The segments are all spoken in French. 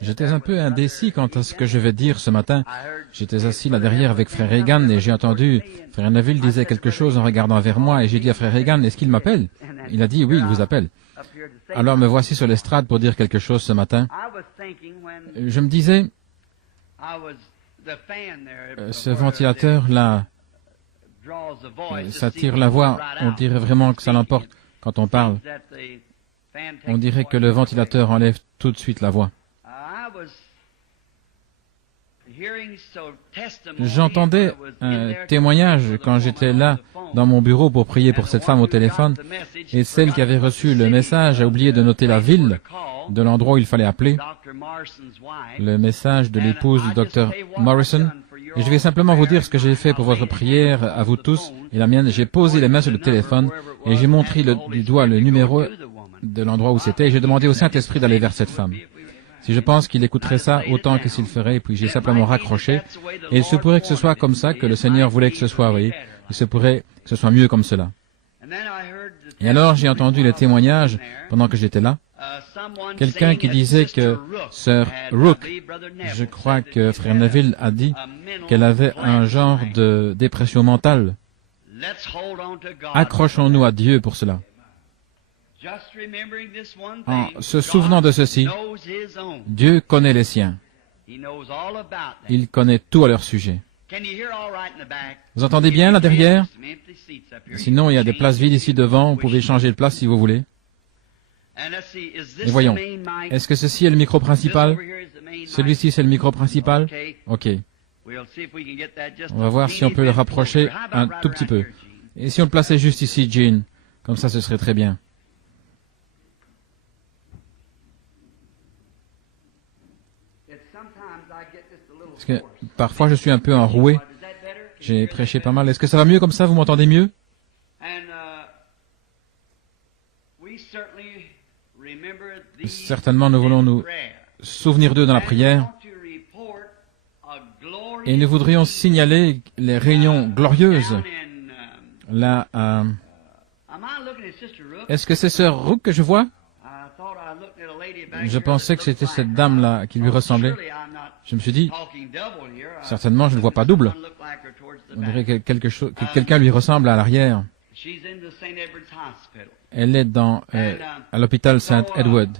J'étais un peu indécis quant à ce que je vais dire ce matin. J'étais assis là derrière avec frère Reagan et j'ai entendu frère Neville disait quelque chose en regardant vers moi et j'ai dit à frère Reagan, est-ce qu'il m'appelle? Il a dit, oui, il vous appelle. Alors me voici sur l'estrade pour dire quelque chose ce matin. Je me disais, ce ventilateur-là, ça tire la voix, on dirait vraiment que ça l'emporte quand on parle. On dirait que le ventilateur enlève tout de suite la voix. J'entendais un témoignage quand j'étais là dans mon bureau pour prier pour cette femme au téléphone, et celle qui avait reçu le message a oublié de noter la ville de l'endroit où il fallait appeler, le message de l'épouse du docteur Morrison. Et je vais simplement vous dire ce que j'ai fait pour votre prière, à vous tous, et la mienne. J'ai posé les mains sur le téléphone, et j'ai montré du doigt le numéro de l'endroit où c'était, et j'ai demandé au Saint-Esprit d'aller vers cette femme. Si je pense qu'il écouterait ça autant que s'il ferait, et puis j'ai simplement raccroché, et il se pourrait que ce soit comme ça, que le Seigneur voulait que ce soit, oui, il se pourrait que ce soit mieux comme cela. Et alors j'ai entendu les témoignages pendant que j'étais là, quelqu'un qui disait que Sœur Rook, je crois que frère Neville a dit qu'elle avait un genre de dépression mentale. Accrochons-nous à Dieu pour cela. En se souvenant de ceci, Dieu connaît les siens. Il connaît tout à leur sujet. Vous entendez bien là derrière? Sinon, il y a des places vides ici devant. Vous pouvez changer de place si vous voulez. Et voyons. Est-ce que ceci est le micro principal? Celui-ci, c'est le micro principal? OK. On va voir si on peut le rapprocher un tout petit peu. Et si on le plaçait juste ici, Jean? Comme ça, ce serait très bien. Parce que parfois, je suis un peu enroué. J'ai prêché pas mal. Est-ce que ça va mieux comme ça? Vous m'entendez mieux? Certainement, nous voulons nous souvenir d'eux dans la prière. Et nous voudrions signaler les réunions glorieuses. Là, est-ce que c'est Sœur Rook que je vois? Je pensais que c'était cette dame-là qui lui ressemblait. Je me suis dit, certainement, je ne vois pas double. On dirait que quelqu'un lui ressemble à l'arrière. Elle est à l'hôpital Saint Edward.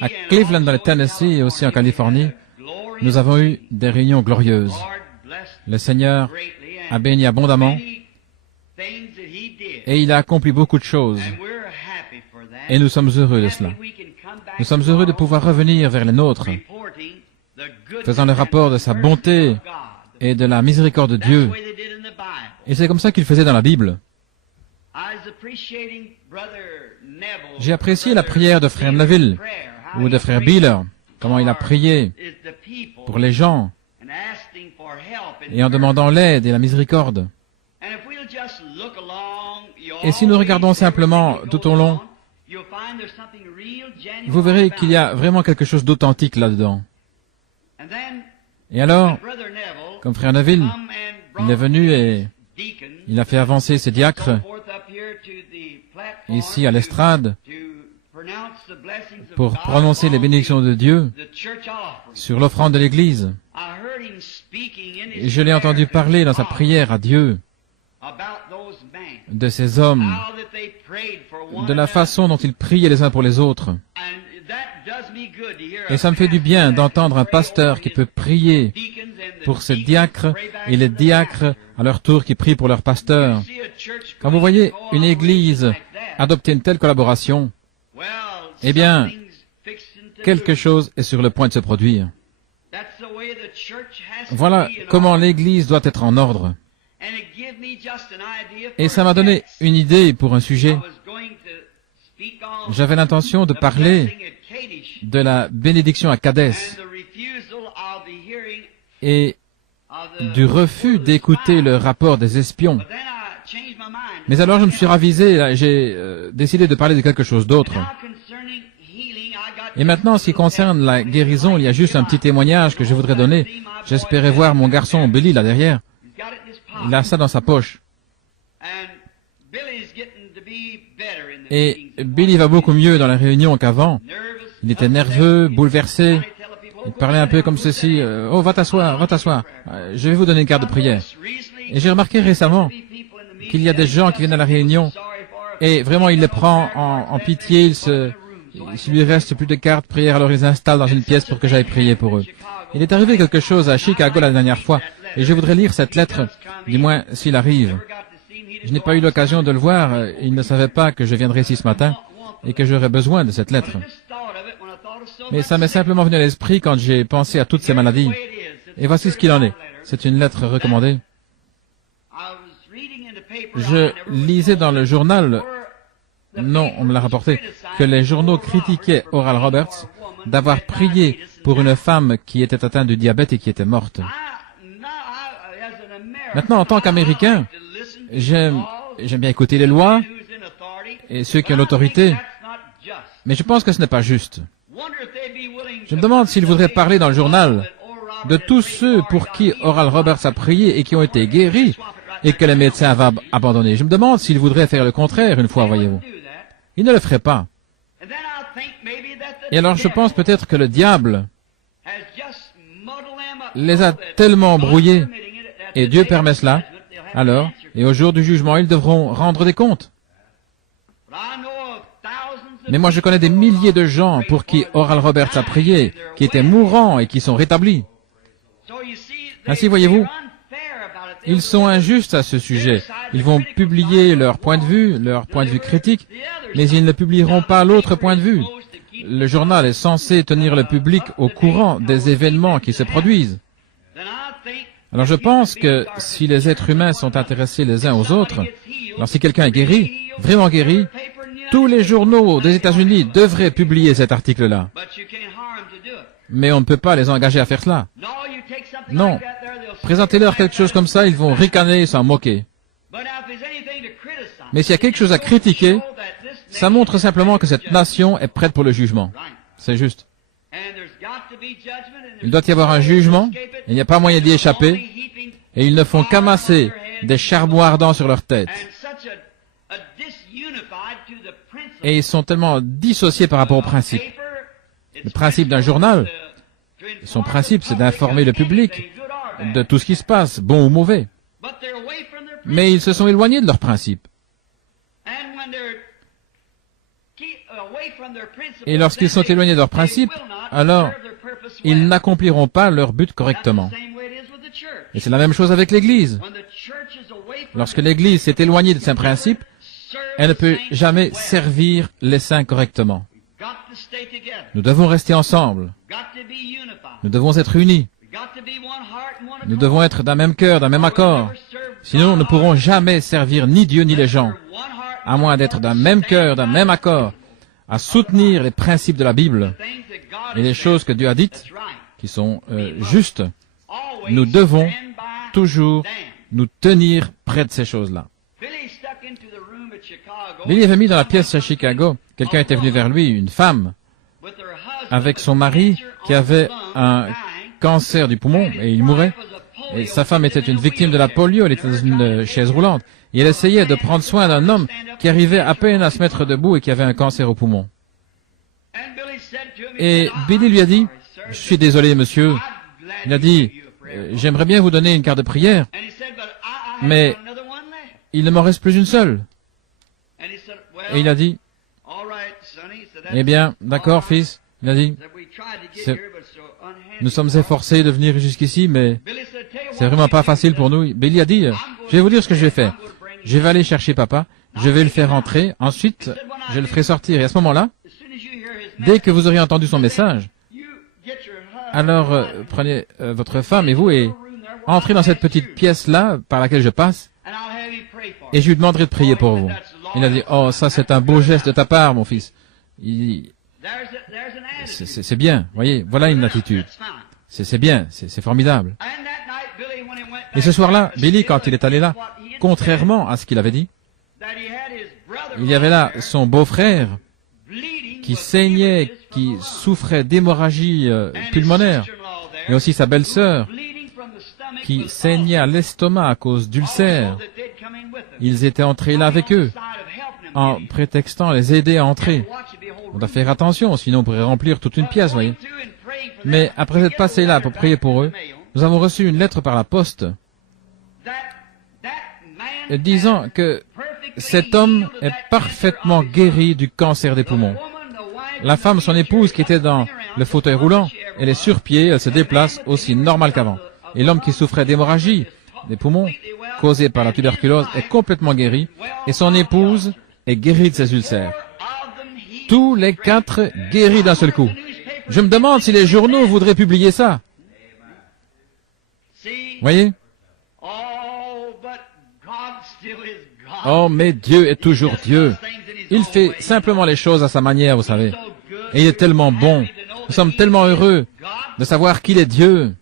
À Cleveland, dans le Tennessee et aussi en Californie, nous avons eu des réunions glorieuses. Le Seigneur a béni abondamment et il a accompli beaucoup de choses. Et nous sommes heureux de cela. Nous sommes heureux de pouvoir revenir vers les nôtres, faisant le rapport de sa bonté et de la miséricorde de Dieu. Et c'est comme ça qu'il faisait dans la Bible. J'ai apprécié la prière de frère Neville ou de frère Beeler, comment il a prié pour les gens et en demandant l'aide et la miséricorde. Et si nous regardons simplement tout au long, vous verrez qu'il y a vraiment quelque chose d'authentique là-dedans. Et alors, comme frère Neville, il est venu et il a fait avancer ses diacres ici à l'estrade pour prononcer les bénédictions de Dieu sur l'offrande de l'Église. Et je l'ai entendu parler dans sa prière à Dieu de ces hommes, de la façon dont ils priaient les uns pour les autres. Et ça me fait du bien d'entendre un pasteur qui peut prier pour ses diacres et les diacres à leur tour qui prient pour leur pasteur. Quand vous voyez une église adopter une telle collaboration, eh bien, quelque chose est sur le point de se produire. Voilà comment l'église doit être en ordre. Et ça m'a donné une idée pour un sujet. J'avais l'intention de parler de la bénédiction à Kadès et du refus d'écouter le rapport des espions. Mais alors je me suis ravisé, j'ai décidé de parler de quelque chose d'autre. Et maintenant, en ce qui concerne la guérison, il y a juste un petit témoignage que je voudrais donner. J'espérais voir mon garçon Billy là derrière. Il a ça dans sa poche. Et Billy va beaucoup mieux dans la réunion qu'avant. Il était nerveux, bouleversé. Il parlait un peu comme ceci. Oh, va t'asseoir, va t'asseoir. Je vais vous donner une carte de prière. Et j'ai remarqué récemment qu'il y a des gens qui viennent à la réunion et vraiment il les prend en pitié. S'il lui reste plus de cartes de prière, alors ils installent dans une pièce pour que j'aille prier pour eux. Il est arrivé quelque chose à Chicago la dernière fois et je voudrais lire cette lettre, du moins s'il arrive. Je n'ai pas eu l'occasion de le voir. Il ne savait pas que je viendrais ici ce matin et que j'aurais besoin de cette lettre. Mais ça m'est simplement venu à l'esprit quand j'ai pensé à toutes ces maladies. Et voici ce qu'il en est. C'est une lettre recommandée. Je lisais dans le journal, non, on me l'a rapporté, que les journaux critiquaient Oral Roberts d'avoir prié pour une femme qui était atteinte du diabète et qui était morte. Maintenant, en tant qu'Américain, j'aime bien écouter les lois et ceux qui ont l'autorité, mais je pense que ce n'est pas juste. Je me demande s'il voudrait parler dans le journal de tous ceux pour qui Oral Roberts a prié et qui ont été guéris et que les médecins avaient abandonné. Je me demande s'il voudrait faire le contraire une fois, voyez-vous. Il ne le ferait pas. Et alors je pense peut-être que le diable les a tellement brouillés, et Dieu permet cela, alors, et au jour du jugement, ils devront rendre des comptes. Mais moi je connais des milliers de gens pour qui Oral Roberts a prié, qui étaient mourants et qui sont rétablis. Ainsi, voyez-vous, ils sont injustes à ce sujet. Ils vont publier leur point de vue critique, mais ils ne publieront pas l'autre point de vue. Le journal est censé tenir le public au courant des événements qui se produisent. Alors je pense que si les êtres humains sont intéressés les uns aux autres, alors si quelqu'un est guéri, vraiment guéri, tous les journaux des États-Unis devraient publier cet article-là. Mais on ne peut pas les engager à faire cela. Non. Présentez-leur quelque chose comme ça, ils vont ricaner et s'en moquer. Mais s'il y a quelque chose à critiquer, ça montre simplement que cette nation est prête pour le jugement. C'est juste. Il doit y avoir un jugement, il n'y a pas moyen d'y échapper, et ils ne font qu'amasser des charbons ardents sur leur tête. Et ils sont tellement dissociés par rapport au principe. Le principe d'un journal, son principe, c'est d'informer le public de tout ce qui se passe, bon ou mauvais. Mais ils se sont éloignés de leur principe. Et lorsqu'ils sont éloignés de leur principe, alors ils n'accompliront pas leur but correctement. Et c'est la même chose avec l'Église. Lorsque l'Église s'est éloignée de ses principes, elle ne peut jamais servir les saints correctement. Nous devons rester ensemble. Nous devons être unis. Nous devons être d'un même cœur, d'un même accord. Sinon, nous ne pourrons jamais servir ni Dieu ni les gens, à moins d'être d'un même cœur, d'un même accord, à soutenir les principes de la Bible et les choses que Dieu a dites, qui sont justes. Nous devons toujours nous tenir près de ces choses-là. Billy avait mis dans la pièce à Chicago, quelqu'un était venu vers lui, une femme, avec son mari qui avait un cancer du poumon et il mourait. Et sa femme était une victime de la polio, elle était dans une chaise roulante. Et elle essayait de prendre soin d'un homme qui arrivait à peine à se mettre debout et qui avait un cancer au poumon. Et Billy lui a dit, « Je suis désolé, monsieur. » Il a dit, « J'aimerais bien vous donner une carte de prière, mais il ne m'en reste plus une seule. » Et il a dit, « Eh bien, d'accord, fils. » Il a dit, « Nous sommes efforcés de venir jusqu'ici, mais c'est vraiment pas facile pour nous. » Billy a dit, « Je vais vous dire ce que je vais faire. Je vais aller chercher papa, je vais le faire entrer, ensuite je le ferai sortir. Et à ce moment-là, dès que vous aurez entendu son message, alors prenez votre femme et vous et entrez dans cette petite pièce-là par laquelle je passe et je lui demanderai de prier pour vous. » Il a dit, « Oh, ça c'est un beau geste de ta part, mon fils. » C'est bien, voyez, voilà une attitude. C'est bien, c'est formidable. Et ce soir-là, Billy, quand il est allé là, contrairement à ce qu'il avait dit, il y avait là son beau-frère qui saignait, qui souffrait d'hémorragie pulmonaire, et aussi sa belle-sœur qui saignait à l'estomac à cause d'ulcères. Ils étaient entrés là avec eux. en prétextant les aider à entrer. On doit faire attention, sinon on pourrait remplir toute une pièce, voyez. Mais après être passé là pour prier pour eux, nous avons reçu une lettre par la poste disant que cet homme est parfaitement guéri du cancer des poumons. La femme, son épouse, qui était dans le fauteuil roulant, elle est sur pied, elle se déplace aussi normal qu'avant. Et l'homme qui souffrait d'hémorragie des poumons, causée par la tuberculose, est complètement guéri, et son épouse est guérie de ses ulcères. Tous les quatre guéris d'un seul coup. Je me demande si les journaux voudraient publier ça. Voyez? Oh, mais Dieu est toujours Dieu. Il fait simplement les choses à sa manière, vous savez. Et il est tellement bon. Nous sommes tellement heureux de savoir qu'il est Dieu.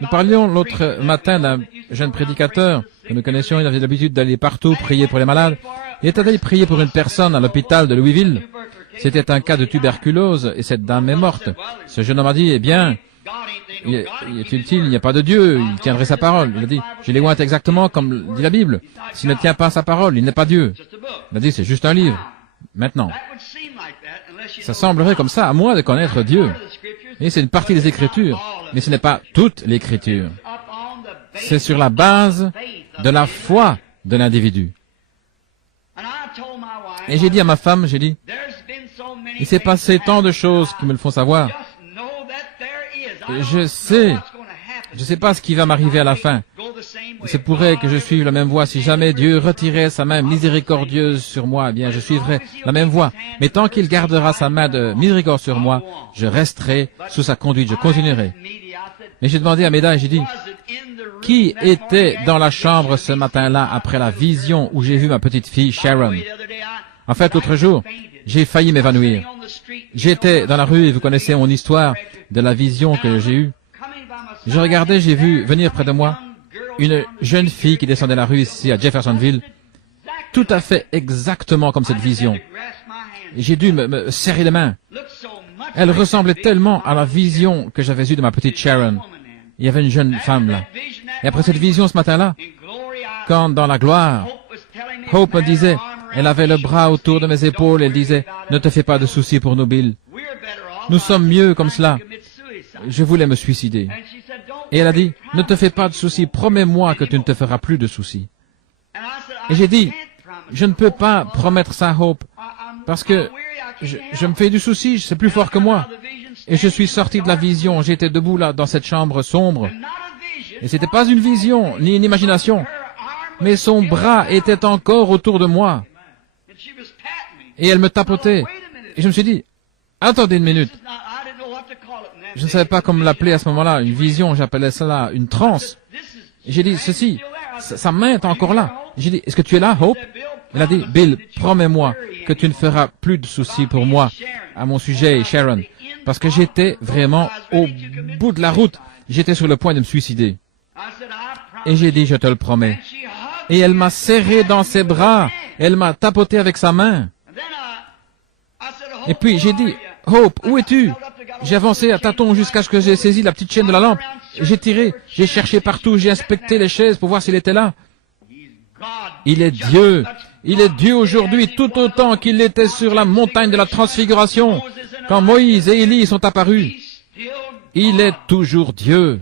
Nous parlions l'autre matin d'un jeune prédicateur que nous connaissions. Il avait l'habitude d'aller partout prier pour les malades. Il était allé prier pour une personne à l'hôpital de Louisville. C'était un cas de tuberculose et cette dame est morte. Ce jeune homme a dit, eh bien, il est utile, il n'y a pas de Dieu, il tiendrait sa parole. Il a dit, je les ointe exactement comme dit la Bible. S'il ne tient pas sa parole, il n'est pas Dieu. Il a dit, c'est juste un livre. Maintenant, ça semblerait comme ça, à moins de connaître Dieu. Et c'est une partie des Écritures, mais ce n'est pas toute l'Écriture. C'est sur la base de la foi de l'individu. Et j'ai dit à ma femme, j'ai dit, il s'est passé tant de choses qui me le font savoir. Je sais pas ce qui va m'arriver à la fin. Il se pourrait que je suive la même voie. Si jamais Dieu retirait sa main miséricordieuse sur moi, eh bien, je suivrai la même voie. Mais tant qu'il gardera sa main de miséricorde sur moi, je resterai sous sa conduite, je continuerai. Mais j'ai demandé à Méda et j'ai dit, qui était dans la chambre ce matin-là après la vision où j'ai vu ma petite fille Sharon? En fait, l'autre jour, j'ai failli m'évanouir. J'étais dans la rue et vous connaissez mon histoire de la vision que j'ai eue. Je regardais, j'ai vu venir près de moi une jeune fille qui descendait la rue ici à Jeffersonville, tout à fait exactement comme cette vision. J'ai dû me serrer les mains. Elle ressemblait tellement à la vision que j'avais eue de ma petite Sharon. Il y avait une jeune femme là. Et après cette vision ce matin-là, quand dans la gloire, Hope me disait, elle avait le bras autour de mes épaules, elle disait, ne te fais pas de soucis pour nous, Bill. Nous sommes mieux comme cela. Je voulais me suicider. Et elle a dit, ne te fais pas de soucis, promets-moi que tu ne te feras plus de soucis. Et j'ai dit, je ne peux pas promettre ça à Hope, parce que je me fais du souci, c'est plus fort que moi. Et je suis sorti de la vision, j'étais debout là, dans cette chambre sombre. Et c'était pas une vision, ni une imagination, mais son bras était encore autour de moi. Et elle me tapotait. Et je me suis dit, attendez une minute. Je ne savais pas comment l'appeler à ce moment-là, une vision, j'appelais cela une transe. Et j'ai dit, ceci, sa main est encore là. J'ai dit, est-ce que tu es là, Hope? Elle a dit, Bill, promets-moi que tu ne feras plus de soucis pour moi à mon sujet, Sharon. Parce que j'étais vraiment au bout de la route. J'étais sur le point de me suicider. Et j'ai dit, je te le promets. Et elle m'a serré dans ses bras. Elle m'a tapoté avec sa main. Et puis j'ai dit, Hope, où es-tu? J'ai avancé à tâtons jusqu'à ce que j'ai saisi la petite chaîne de la lampe. J'ai tiré, j'ai cherché partout, j'ai inspecté les chaises pour voir s'il était là. Il est Dieu. Il est Dieu aujourd'hui tout autant qu'il l'était sur la montagne de la transfiguration, quand Moïse et Élie sont apparus. Il est toujours Dieu.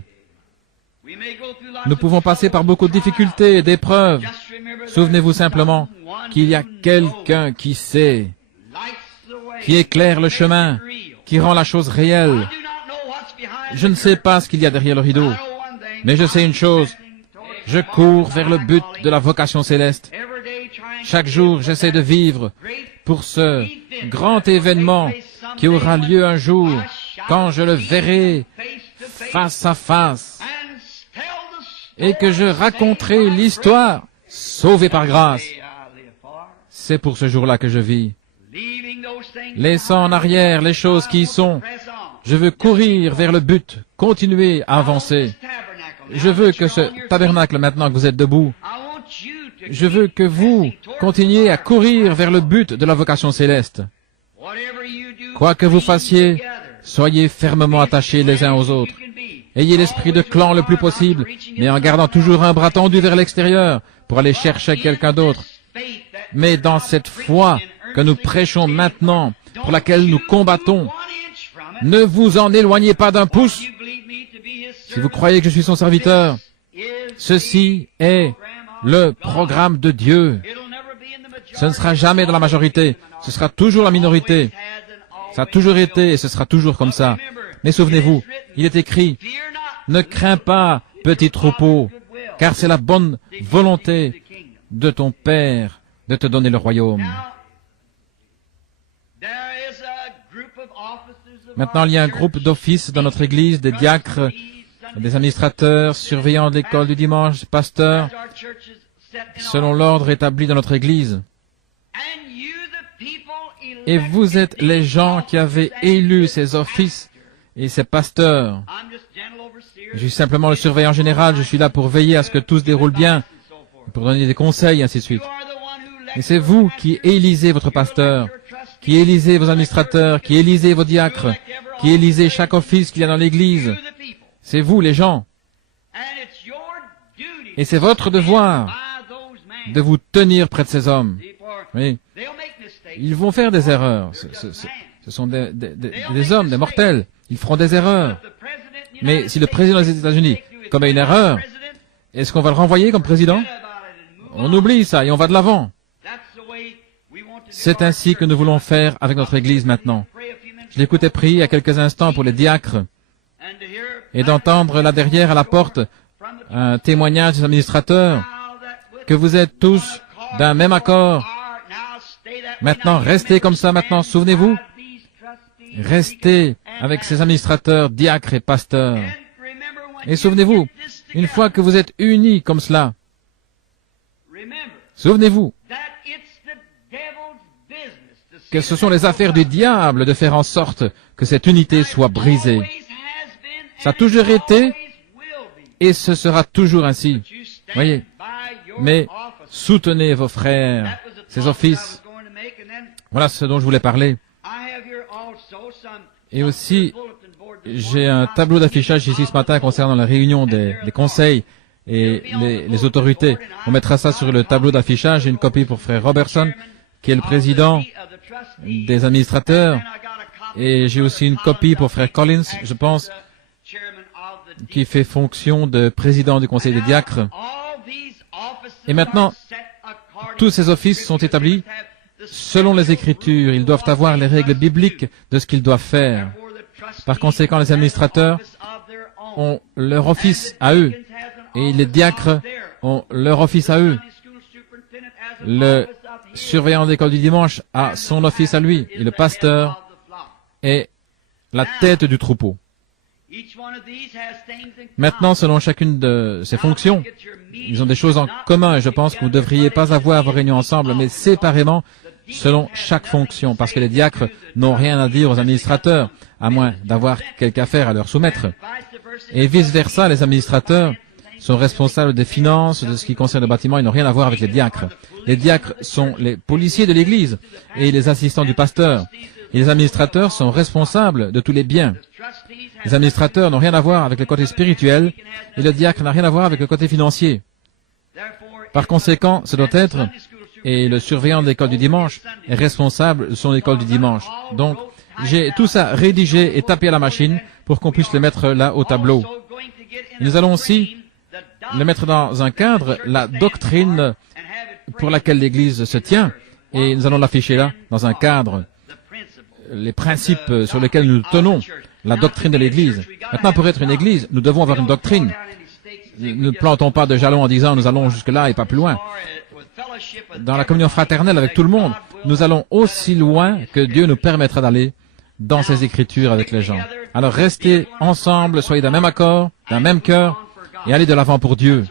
Nous pouvons passer par beaucoup de difficultés et d'épreuves. Souvenez-vous simplement qu'il y a quelqu'un qui sait, qui éclaire le chemin, qui rend la chose réelle. Je ne sais pas ce qu'il y a derrière le rideau, mais je sais une chose. Je cours vers le but de la vocation céleste. Chaque jour, j'essaie de vivre pour ce grand événement qui aura lieu un jour, quand je le verrai face à face, et que je raconterai l'histoire, sauvé par grâce. C'est pour ce jour-là que je vis. Laissant en arrière les choses qui y sont, je veux courir vers le but, continuer à avancer. Je veux que ce tabernacle, maintenant que vous êtes debout, je veux que vous continuiez à courir vers le but de la vocation céleste. Quoi que vous fassiez, soyez fermement attachés les uns aux autres. Ayez l'esprit de clan le plus possible, mais en gardant toujours un bras tendu vers l'extérieur pour aller chercher quelqu'un d'autre. Mais dans cette foi que nous prêchons maintenant, pour laquelle nous combattons, ne vous en éloignez pas d'un pouce. Si vous croyez que je suis son serviteur, ceci est le programme de Dieu. Ce ne sera jamais dans la majorité, ce sera toujours la minorité. Ça a toujours été et ce sera toujours comme ça. Mais souvenez-vous, il est écrit, ne crains pas, petit troupeau, car c'est la bonne volonté de ton Père de te donner le royaume. Maintenant, il y a un groupe d'offices dans notre Église, des diacres, des administrateurs, surveillants de l'école du dimanche, pasteurs, selon l'ordre établi dans notre Église. Et vous êtes les gens qui avez élu ces offices et ces pasteurs. Je suis simplement le surveillant général, je suis là pour veiller à ce que tout se déroule bien, pour donner des conseils, ainsi de suite. Et c'est vous qui élisez votre pasteur, qui élisez vos administrateurs, qui élisez vos diacres, qui élisez chaque office qu'il y a dans l'Église. C'est vous, les gens. Et c'est votre devoir de vous tenir près de ces hommes. Oui. Ils vont faire des erreurs. Ce sont des hommes, des mortels. Ils feront des erreurs. Mais si le président des États-Unis commet une erreur, est-ce qu'on va le renvoyer comme président? On oublie ça et on va de l'avant. C'est ainsi que nous voulons faire avec notre Église maintenant. Je l'écoutais prier il y a quelques instants pour les diacres et d'entendre là derrière à la porte un témoignage des administrateurs que vous êtes tous d'un même accord. Maintenant, restez comme ça maintenant, souvenez-vous. Restez avec ces administrateurs, diacres et pasteurs. Et souvenez-vous, une fois que vous êtes unis comme cela, souvenez-vous que ce sont les affaires du diable de faire en sorte que cette unité soit brisée. Ça a toujours été et ce sera toujours ainsi. Voyez. Mais soutenez vos frères, ces offices. Voilà ce dont je voulais parler. Et aussi, j'ai un tableau d'affichage ici ce matin concernant la réunion des conseils et les autorités. On mettra ça sur le tableau d'affichage. J'ai une copie pour frère Robertson, qui est le président des administrateurs. Et j'ai aussi une copie pour frère Collins, je pense, qui fait fonction de président du conseil des diacres. Et maintenant, tous ces offices sont établis selon les Écritures. Ils doivent avoir les règles bibliques de ce qu'ils doivent faire. Par conséquent, les administrateurs ont leur office à eux. Et les diacres ont leur office à eux. Le surveillant d'école du dimanche a son office à lui. Et le pasteur est la tête du troupeau. Maintenant, selon chacune de ces fonctions, ils ont des choses en commun et je pense que vous ne devriez pas avoir vos réunions ensemble, mais séparément selon chaque fonction, parce que les diacres n'ont rien à dire aux administrateurs, à moins d'avoir quelque affaire à leur soumettre. Et vice-versa, les administrateurs sont responsables des finances, de ce qui concerne le bâtiment, ils n'ont rien à voir avec les diacres. Les diacres sont les policiers de l'Église et les assistants du pasteur. Et les administrateurs sont responsables de tous les biens. Les administrateurs n'ont rien à voir avec le côté spirituel et le diacre n'a rien à voir avec le côté financier. Par conséquent, ce doit être, et le surveillant de l'école du dimanche est responsable de son école du dimanche. Donc, j'ai tout ça rédigé et tapé à la machine pour qu'on puisse le mettre là au tableau. Nous allons aussi le mettre dans un cadre, la doctrine pour laquelle l'Église se tient, et nous allons l'afficher là, dans un cadre, les principes sur lesquels nous tenons, la doctrine de l'Église. Maintenant, pour être une Église, nous devons avoir une doctrine. Ne plantons pas de jalons en disant nous allons jusque-là et pas plus loin. Dans la communion fraternelle avec tout le monde, nous allons aussi loin que Dieu nous permettra d'aller dans ses Écritures avec les gens. Alors restez ensemble, soyez d'un même accord, d'un même cœur, et allez de l'avant pour Dieu.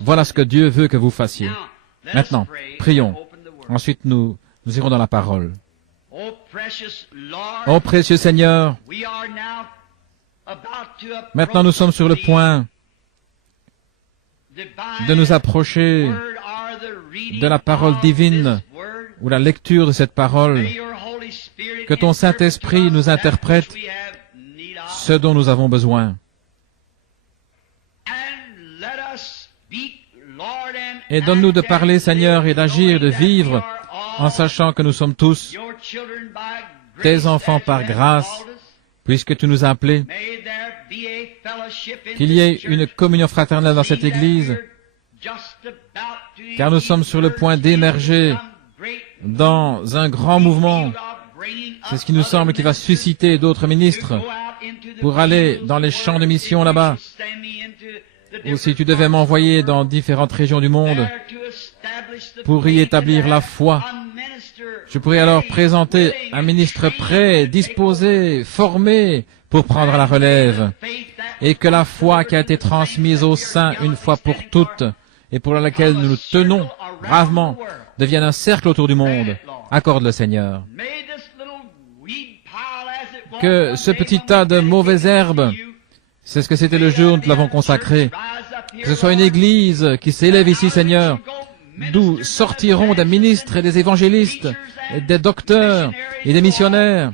Voilà ce que Dieu veut que vous fassiez. Maintenant, prions. Ensuite, nous irons dans la parole. Ô précieux Seigneur, maintenant nous sommes sur le point de nous approcher de la parole divine ou la lecture de cette parole. Que ton Saint-Esprit nous interprète ce dont nous avons besoin. Et donne-nous de parler, Seigneur, et d'agir, de vivre, en sachant que nous sommes tous tes enfants par grâce, puisque tu nous as appelés. Qu'il y ait une communion fraternelle dans cette Église, car nous sommes sur le point d'émerger dans un grand mouvement. C'est ce qui nous semble qui va susciter d'autres ministres pour aller dans les champs de mission là-bas. Ou si tu devais m'envoyer dans différentes régions du monde pour y établir la foi, je pourrais alors présenter un ministre prêt, disposé, formé pour prendre la relève, et que la foi qui a été transmise aux saints une fois pour toutes et pour laquelle nous nous tenons bravement devienne un cercle autour du monde. Accorde le Seigneur. Que ce petit tas de mauvaises herbes, c'est ce que c'était le jour où nous l'avons consacré, que ce soit une église qui s'élève ici, Seigneur, d'où sortiront des ministres et des évangélistes, et des docteurs et des missionnaires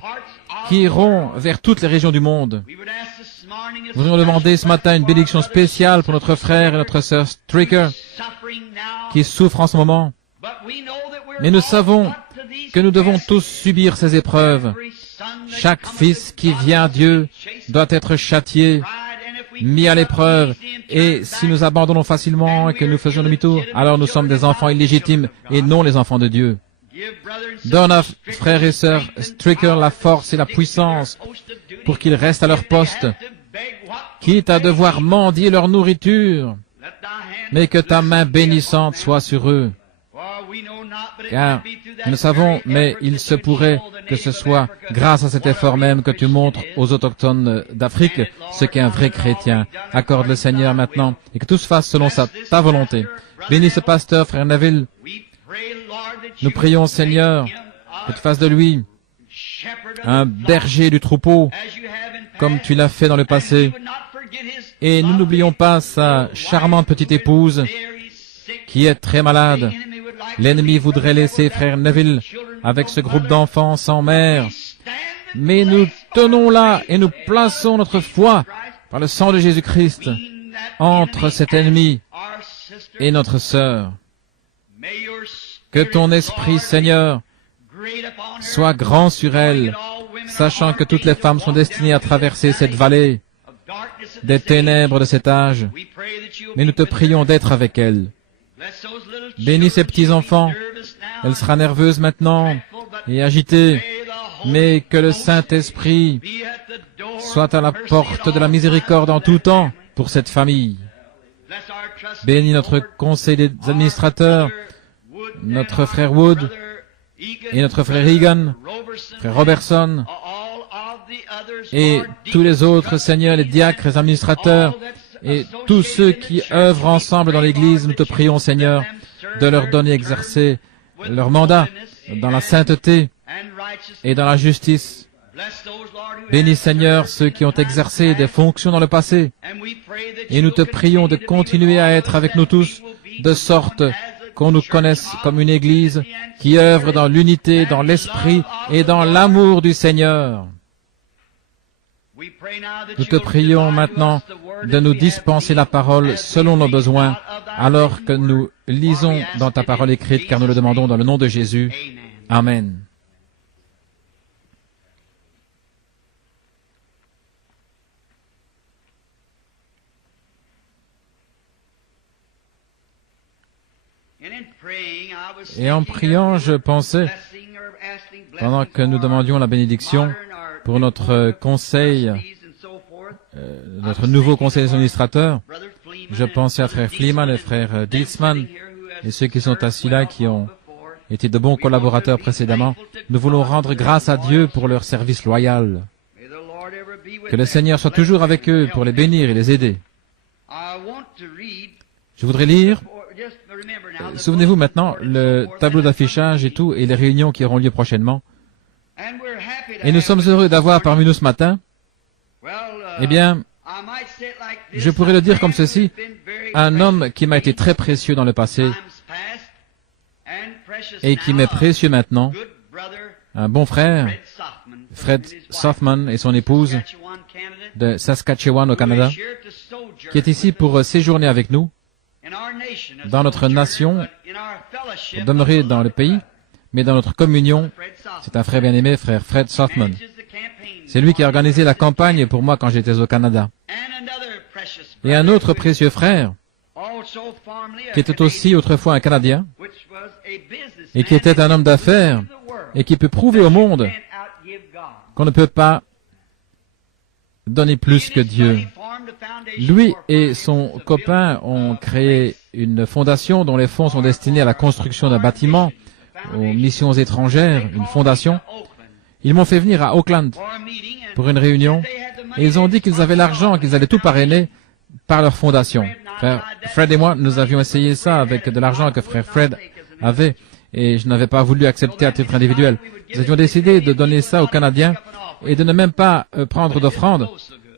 qui iront vers toutes les régions du monde. Nous voudrions demander ce matin une bénédiction spéciale pour notre frère et notre sœur Stricker qui souffrent en ce moment. Mais nous savons que nous devons tous subir ces épreuves. Chaque fils qui vient à Dieu doit être châtié, mis à l'épreuve. Et si nous abandonnons facilement et que nous faisons demi-tour, alors nous sommes des enfants illégitimes et non les enfants de Dieu. Donne à frères et sœurs Stricker la force et la puissance pour qu'ils restent à leur poste, quitte à devoir mendier leur nourriture, mais que ta main bénissante soit sur eux. Car nous savons, mais il se pourrait que ce soit grâce à cet effort même que tu montres aux autochtones d'Afrique ce qu'est un vrai chrétien. Accorde le Seigneur maintenant et que tout se fasse selon ta volonté. Bénis ce pasteur, frère Neville. Nous prions, Seigneur, que tu fasses de lui un berger du troupeau, comme tu l'as fait dans le passé. Et nous n'oublions pas sa charmante petite épouse, qui est très malade. L'ennemi voudrait laisser frère Neville avec ce groupe d'enfants sans mère. Mais nous tenons là et nous plaçons notre foi par le sang de Jésus-Christ entre cet ennemi et notre sœur. Que ton esprit, Seigneur, soit grand sur elle, sachant que toutes les femmes sont destinées à traverser cette vallée des ténèbres de cet âge. Mais nous te prions d'être avec elle. Bénis ces petits-enfants. Elle sera nerveuse maintenant et agitée, mais que le Saint-Esprit soit à la porte de la miséricorde en tout temps pour cette famille. Bénis notre conseil des administrateurs, notre frère Wood et notre frère Egan, frère Robertson, et tous les autres, Seigneur, les diacres, les administrateurs, et tous ceux qui œuvrent ensemble dans l'Église. Nous te prions, Seigneur, de leur donner exercer leur mandat dans la sainteté et dans la justice. Bénis, Seigneur, ceux qui ont exercé des fonctions dans le passé. Et nous te prions de continuer à être avec nous tous, de sorte qu'on nous connaisse comme une Église qui œuvre dans l'unité, dans l'esprit et dans l'amour du Seigneur. Nous te prions maintenant de nous dispenser la parole selon nos besoins, alors que nous lisons dans ta parole écrite, car nous le demandons dans le nom de Jésus. Amen. Et en priant, je pensais, pendant que nous demandions la bénédiction pour notre conseil, notre nouveau conseil des administrateurs, je pensais à frère Fleeman et frère Dilsman et ceux qui sont assis là, qui ont été de bons collaborateurs précédemment. Nous voulons rendre grâce à Dieu pour leur service loyal. Que le Seigneur soit toujours avec eux pour les bénir et les aider. Je voudrais lire, souvenez-vous maintenant, le tableau d'affichage et tout, et les réunions qui auront lieu prochainement. Et nous sommes heureux d'avoir parmi nous ce matin, eh bien, je pourrais le dire comme ceci, un homme qui m'a été très précieux dans le passé et qui m'est précieux maintenant, un bon frère, Fred Sothman et son épouse de Saskatchewan au Canada, qui est ici pour séjourner avec nous dans notre nation, pour demeurer dans le pays, mais dans notre communion, c'est un frère bien-aimé, frère Fred Softman. C'est lui qui a organisé la campagne pour moi quand j'étais au Canada. Et un autre précieux frère, qui était aussi autrefois un Canadien, et qui était un homme d'affaires, et qui peut prouver au monde qu'on ne peut pas donner plus que Dieu. Lui et son copain ont créé une fondation dont les fonds sont destinés à la construction d'un bâtiment, aux missions étrangères, une fondation. Ils m'ont fait venir à Oakland pour une réunion, et ils ont dit qu'ils avaient l'argent, qu'ils allaient tout parrainer par leur fondation. Frère Fred et moi, nous avions essayé ça avec de l'argent que frère Fred avait, et je n'avais pas voulu accepter à titre individuel. Nous avions décidé de donner ça aux Canadiens et de ne même pas prendre d'offrande,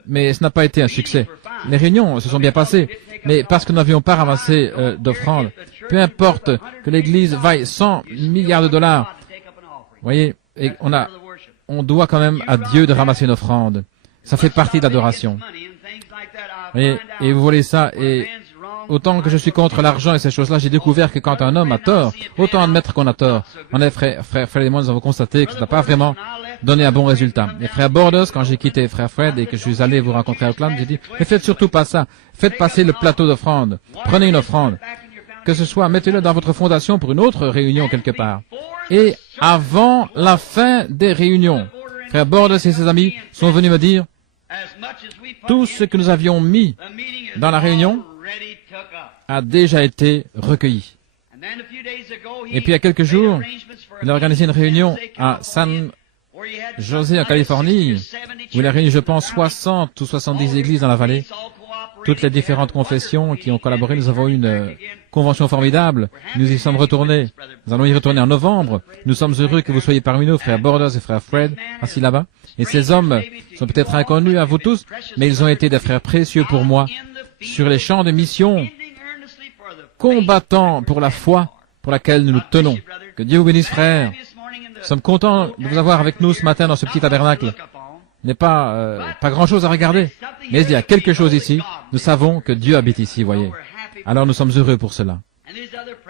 mais ce n'a pas été un succès. Les réunions se sont bien passées, mais parce que nous n'avions pas ramassé d'offrande, peu importe que l'Église vaille 100 milliards de dollars, vous voyez, et on doit quand même à Dieu de ramasser une offrande. Ça fait partie de l'adoration. Et vous voyez ça, et autant que je suis contre l'argent et ces choses-là, j'ai découvert que quand un homme a tort, autant admettre qu'on a tort. En effet, frère Fred et moi, nous avons constaté que ça n'a pas vraiment donné un bon résultat. Et frère Borders, quand j'ai quitté frère Fred et que je suis allé vous rencontrer à Oakland, j'ai dit, mais faites surtout pas ça. Faites passer le plateau d'offrande. Prenez une offrande. Que ce soit, mettez-le dans votre fondation pour une autre réunion quelque part. Et avant la fin des réunions, frère Borders et ses amis sont venus me dire, tout ce que nous avions mis dans la réunion a déjà été recueilli. Et puis il y a quelques jours, il a organisé une réunion à San José en Californie, où il a réuni, je pense, 60 ou 70 églises dans la vallée. Toutes les différentes confessions qui ont collaboré, nous avons eu une convention formidable. Nous y sommes retournés. Nous allons y retourner en novembre. Nous sommes heureux que vous soyez parmi nous, frère Borders et frère Fred, assis là-bas. Et ces hommes sont peut-être inconnus à vous tous, mais ils ont été des frères précieux pour moi sur les champs de mission, combattant pour la foi pour laquelle nous nous tenons. Que Dieu vous bénisse, frère. Nous sommes contents de vous avoir avec nous ce matin dans ce petit tabernacle. Il n'est pas grand-chose à regarder, mais il y a quelque chose ici. Nous savons que Dieu habite ici, voyez. Alors nous sommes heureux pour cela.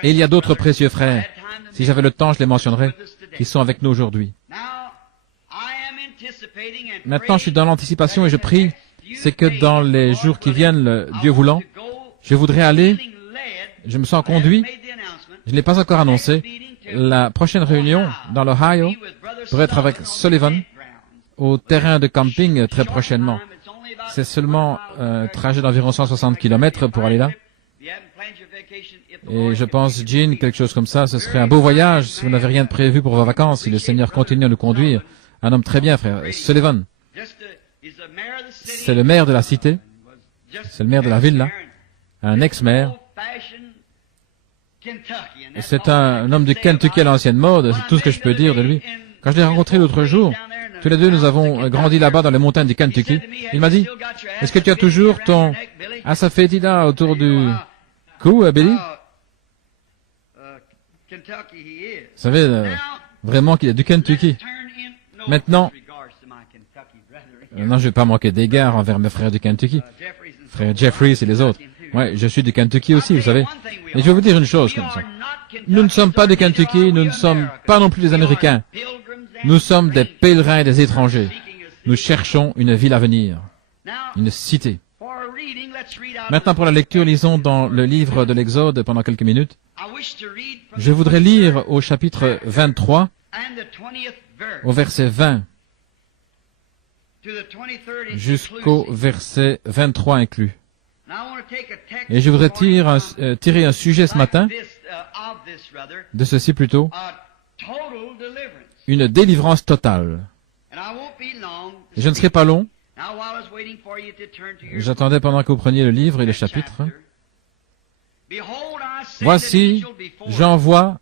Et il y a d'autres précieux frères, si j'avais le temps, je les mentionnerais, qui sont avec nous aujourd'hui. Maintenant, je suis dans l'anticipation et je prie, c'est que dans les jours qui viennent, le Dieu voulant, je voudrais aller, je me sens conduit, je ne l'ai pas encore annoncé, la prochaine réunion dans l'Ohio pour être avec Sullivan au terrain de camping très prochainement. C'est seulement un trajet d'environ 160 km pour aller là. Et je pense, Jean, quelque chose comme ça, ce serait un beau voyage si vous n'avez rien de prévu pour vos vacances, si le Seigneur continue à nous conduire. Un homme très bien, frère. Sullivan. C'est le maire de la cité. C'est le maire de la ville, là. Un ex-maire. C'est un homme du Kentucky à l'ancienne mode. C'est tout ce que je peux dire de lui. Quand je l'ai rencontré l'autre jour, tous les deux, nous avons grandi là-bas dans les montagnes du Kentucky. Il m'a dit, est-ce que tu as toujours ton asafétida autour du cou, Billy? Vous savez, vraiment qu'il est du Kentucky. Maintenant, non, je ne vais pas manquer d'égard envers mes frères du Kentucky. Frère Jeffrey et les autres. Ouais, je suis du Kentucky aussi, vous savez. Et je vais vous dire une chose comme ça. Nous ne sommes pas du Kentucky, nous ne sommes pas non plus des Américains. Nous sommes des pèlerins et des étrangers. Nous cherchons une ville à venir, une cité. Maintenant, pour la lecture, lisons dans le livre de l'Exode pendant quelques minutes. Je voudrais lire au chapitre 23, au verset 20, jusqu'au verset 23 inclus. Et je voudrais tirer un sujet ce matin, de ceci plutôt, une délivrance totale. Et je ne serai pas long. J'attendais pendant que vous preniez le livre et le chapitre. Voici, j'envoie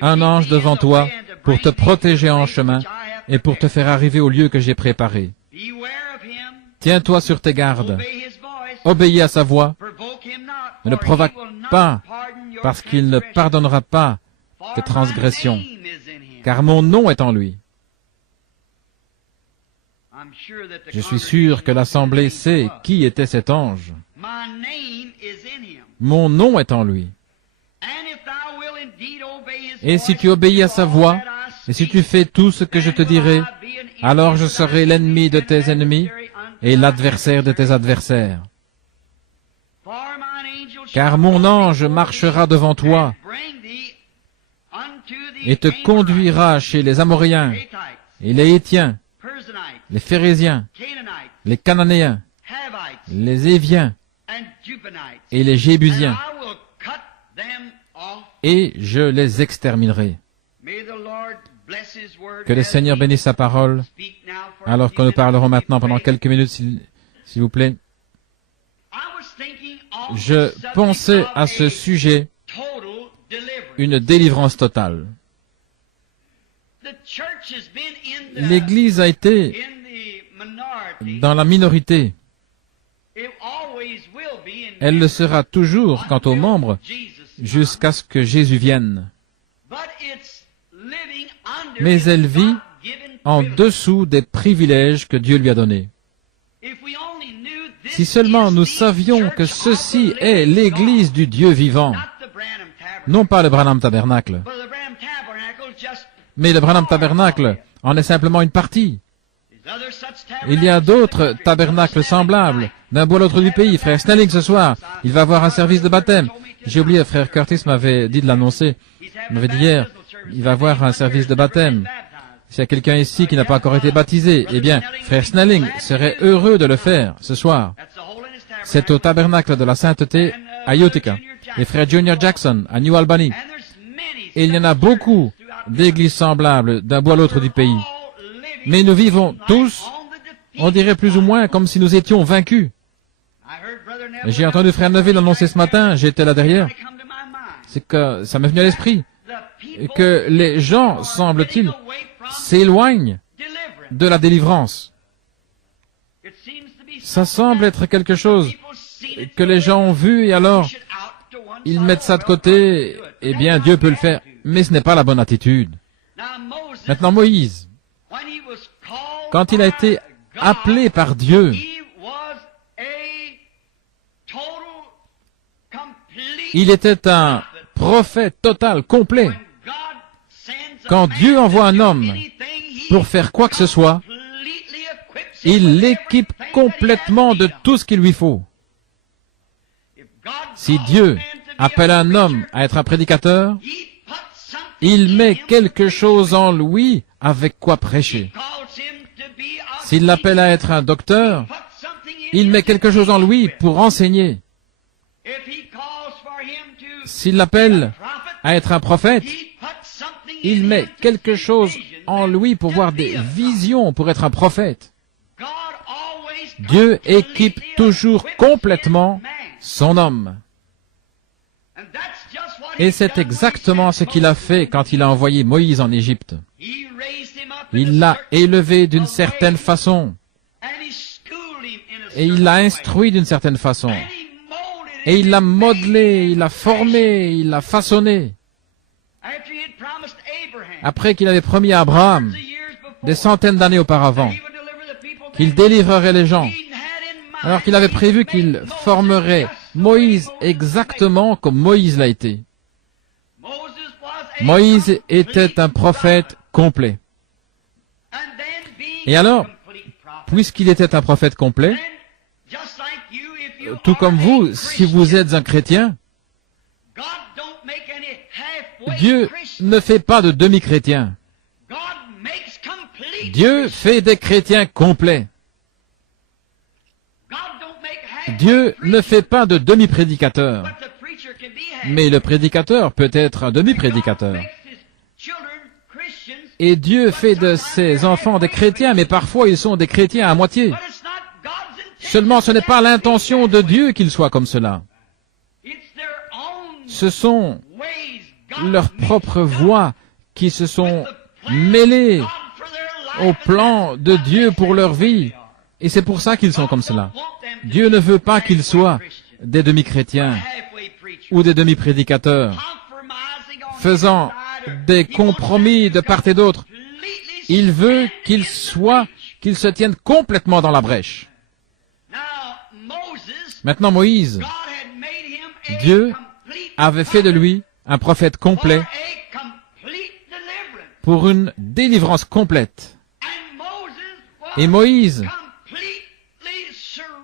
un ange devant toi pour te protéger en chemin et pour te faire arriver au lieu que j'ai préparé. Tiens-toi sur tes gardes. Obéis à sa voix. Ne le provoque pas, parce qu'il ne pardonnera pas tes transgressions, car mon nom est en lui. Je suis sûr que l'Assemblée sait qui était cet ange. Mon nom est en lui. Et si tu obéis à sa voix, et si tu fais tout ce que je te dirai, alors je serai l'ennemi de tes ennemis et l'adversaire de tes adversaires. Car mon ange marchera devant toi et te conduira chez les Amoréens et les Hétiens, les Phérésiens, les Cananéens, les Éviens et les Jébusiens, et je les exterminerai. Que le Seigneur bénisse sa parole, alors que nous parlerons maintenant pendant quelques minutes, s'il vous plaît. Je pensais à ce sujet, une délivrance totale. L'Église a été dans la minorité. Elle le sera toujours quant aux membres, jusqu'à ce que Jésus vienne. Mais elle vit en dessous des privilèges que Dieu lui a donnés. Si seulement nous savions que ceci est l'Église du Dieu vivant, non pas le Branham Tabernacle, mais le Branham Tabernacle en est simplement une partie. Il y a d'autres tabernacles semblables, d'un bout à l'autre du pays. Frère Snelling, ce soir, il va avoir un service de baptême. J'ai oublié, frère Curtis m'avait dit de l'annoncer. Il m'avait dit hier, il va avoir un service de baptême. S'il y a quelqu'un ici qui n'a pas encore été baptisé, eh bien, frère Snelling serait heureux de le faire ce soir. C'est au tabernacle de la sainteté à Utica. Et frère Junior Jackson à New Albany. Et il y en a beaucoup d'églises semblables d'un bout à l'autre du pays. Mais nous vivons tous, on dirait plus ou moins comme si nous étions vaincus. J'ai entendu frère Neville annoncer ce matin, j'étais là derrière, c'est que ça m'est venu à l'esprit, que les gens, semble-t-il, s'éloignent de la délivrance. Ça semble être quelque chose que les gens ont vu et alors ils mettent ça de côté, eh bien Dieu peut le faire, mais ce n'est pas la bonne attitude. Maintenant Moïse, quand il a été appelé par Dieu, il était un prophète total, complet. Quand Dieu envoie un homme pour faire quoi que ce soit, il l'équipe complètement de tout ce qu'il lui faut. Si Dieu appelle un homme à être un prédicateur, il met quelque chose en lui avec quoi prêcher. S'il l'appelle à être un docteur, il met quelque chose en lui pour enseigner. S'il l'appelle à être un prophète, il met quelque chose en lui pour voir des visions, pour être un prophète. Dieu équipe toujours complètement son homme. Et c'est exactement ce qu'il a fait quand il a envoyé Moïse en Égypte. Il l'a élevé d'une certaine façon. Et il l'a instruit d'une certaine façon. Et il l'a modelé, il l'a formé, il l'a façonné. Après qu'il avait promis à Abraham, des centaines d'années auparavant, qu'il délivrerait les gens, alors qu'il avait prévu qu'il formerait Moïse exactement comme Moïse l'a été. Moïse était un prophète complet. Et alors, puisqu'il était un prophète complet, tout comme vous, si vous êtes un chrétien, Dieu ne fait pas de demi-chrétiens. Dieu fait des chrétiens complets. Dieu ne fait pas de demi-prédicateurs. Mais le prédicateur peut être un demi-prédicateur. Et Dieu fait de ses enfants des chrétiens, mais parfois ils sont des chrétiens à moitié. Seulement ce n'est pas l'intention de Dieu qu'ils soient comme cela. Ce sont leurs propres voies qui se sont mêlées au plan de Dieu pour leur vie. Et c'est pour ça qu'ils sont comme cela. Dieu ne veut pas qu'ils soient des demi-chrétiens ou des demi-prédicateurs, faisant des compromis de part et d'autre. Il veut qu'ils se tiennent complètement dans la brèche. Maintenant Moïse, Dieu avait fait de lui un prophète complet pour une délivrance complète. Et Moïse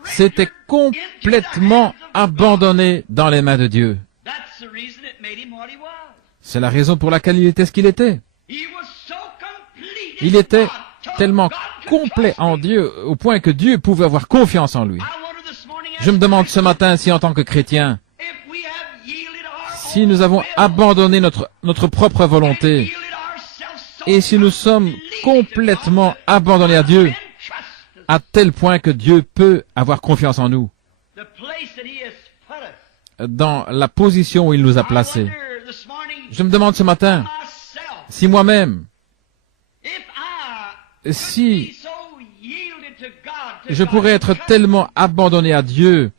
s'était complètement abandonné dans les mains de Dieu. C'est la raison pour laquelle il était ce qu'il était. Il était tellement complet en Dieu au point que Dieu pouvait avoir confiance en lui. Je me demande ce matin si en tant que chrétien, si nous avons abandonné notre propre volonté et si nous sommes complètement abandonnés à Dieu, à tel point que Dieu peut avoir confiance en nous, dans la position où il nous a placés. Je me demande ce matin, si moi-même, si je pourrais être tellement abandonné à Dieu,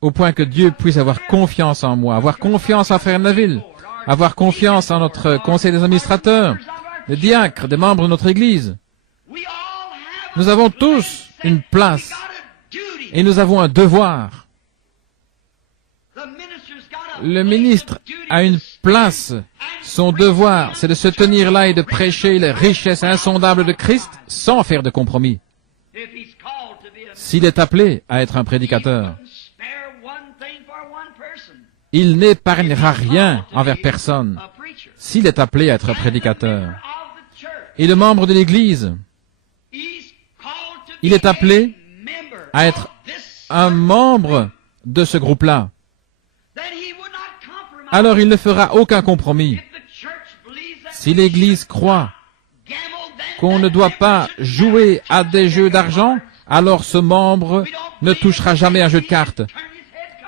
au point que Dieu puisse avoir confiance en moi, avoir confiance en Frère Neville, avoir confiance en notre conseil des administrateurs, les diacres, des membres de notre Église. Nous avons tous une place et nous avons un devoir. Le ministre a une place. Son devoir, c'est de se tenir là et de prêcher les richesses insondables de Christ sans faire de compromis. S'il est appelé à être un prédicateur, il n'épargnera rien envers personne. S'il est appelé à être un prédicateur, et le membre de l'Église, il est appelé à être un membre de ce groupe-là. Alors il ne fera aucun compromis. Si l'Église croit qu'on ne doit pas jouer à des jeux d'argent, alors ce membre ne touchera jamais un jeu de cartes.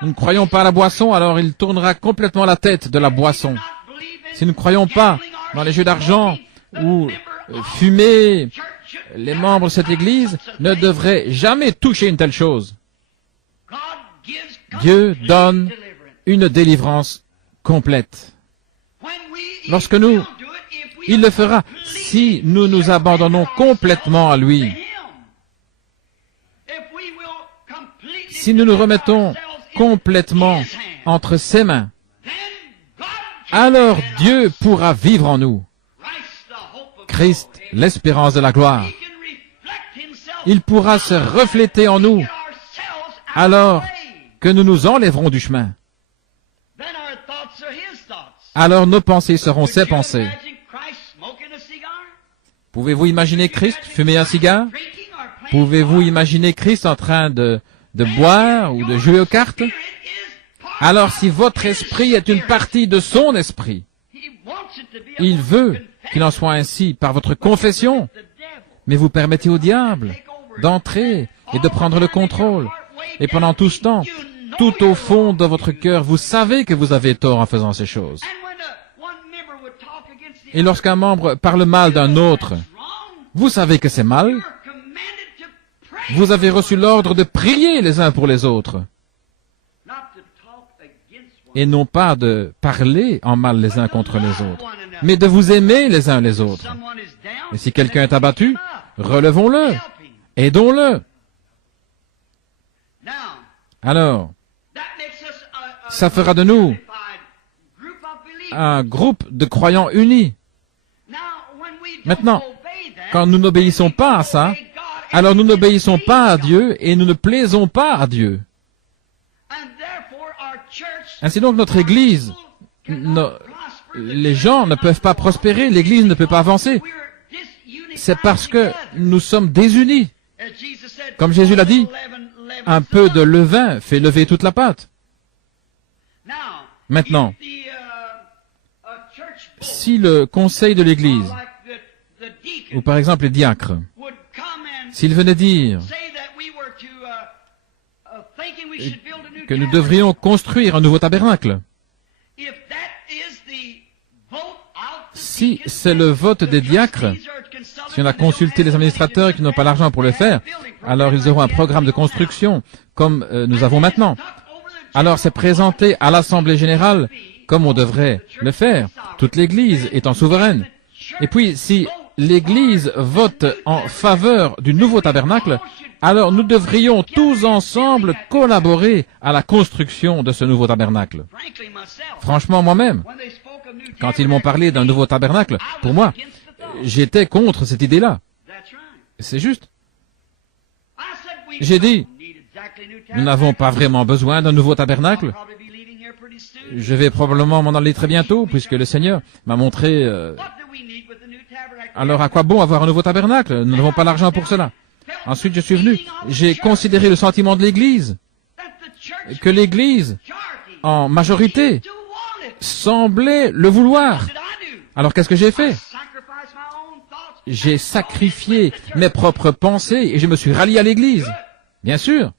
Nous ne croyons pas à la boisson, alors il tournera complètement la tête de la boisson. Si nous ne croyons pas dans les jeux d'argent ou fumer, les membres de cette Église ne devraient jamais toucher une telle chose. Dieu donne une délivrance complète. Lorsque il le fera si nous nous abandonnons complètement à lui. Si nous nous remettons complètement entre ses mains, alors Dieu pourra vivre en nous. Christ, l'espérance de la gloire. Il pourra se refléter en nous alors que nous nous enlèverons du chemin. Alors nos pensées seront ses pensées. Pouvez-vous imaginer Christ fumer un cigare? Pouvez-vous imaginer Christ en train de boire ou de jouer aux cartes? Alors si votre esprit est une partie de son esprit, il veut qu'il en soit ainsi par votre confession, mais vous permettez au diable d'entrer et de prendre le contrôle. Et pendant tout ce temps, tout au fond de votre cœur, vous savez que vous avez tort en faisant ces choses. Et lorsqu'un membre parle mal d'un autre, vous savez que c'est mal. Vous avez reçu l'ordre de prier les uns pour les autres. Et non pas de parler en mal les uns contre les autres, mais de vous aimer les uns les autres. Et si quelqu'un est abattu, relevons-le, aidons-le. Alors, ça fera de nous un groupe de croyants unis. Maintenant, quand nous n'obéissons pas à ça, alors nous n'obéissons pas à Dieu et nous ne plaisons pas à Dieu. Ainsi donc notre Église, les gens ne peuvent pas prospérer, l'Église ne peut pas avancer. C'est parce que nous sommes désunis. Comme Jésus l'a dit, un peu de levain fait lever toute la pâte. Maintenant, si le conseil de l'Église, ou par exemple les diacres, s'ils venaient dire que nous devrions construire un nouveau tabernacle, si c'est le vote des diacres, si on a consulté les administrateurs qui n'ont pas l'argent pour le faire, alors ils auront un programme de construction comme nous avons maintenant. Alors c'est présenté à l'Assemblée générale comme on devrait le faire, toute l'Église étant souveraine. Et puis si l'Église vote en faveur du nouveau tabernacle, alors nous devrions tous ensemble collaborer à la construction de ce nouveau tabernacle. Franchement, moi-même, quand ils m'ont parlé d'un nouveau tabernacle, pour moi, j'étais contre cette idée-là. C'est juste. J'ai dit, nous n'avons pas vraiment besoin d'un nouveau tabernacle. Je vais probablement m'en aller très bientôt, puisque le Seigneur m'a montré... Alors à quoi bon avoir un nouveau tabernacle? Nous n'avons pas l'argent pour cela. Ensuite, je suis venu. J'ai considéré le sentiment de l'Église, que l'Église, en majorité, semblait le vouloir. Alors qu'est-ce que j'ai fait? J'ai sacrifié mes propres pensées et je me suis rallié à l'Église. Bien sûr.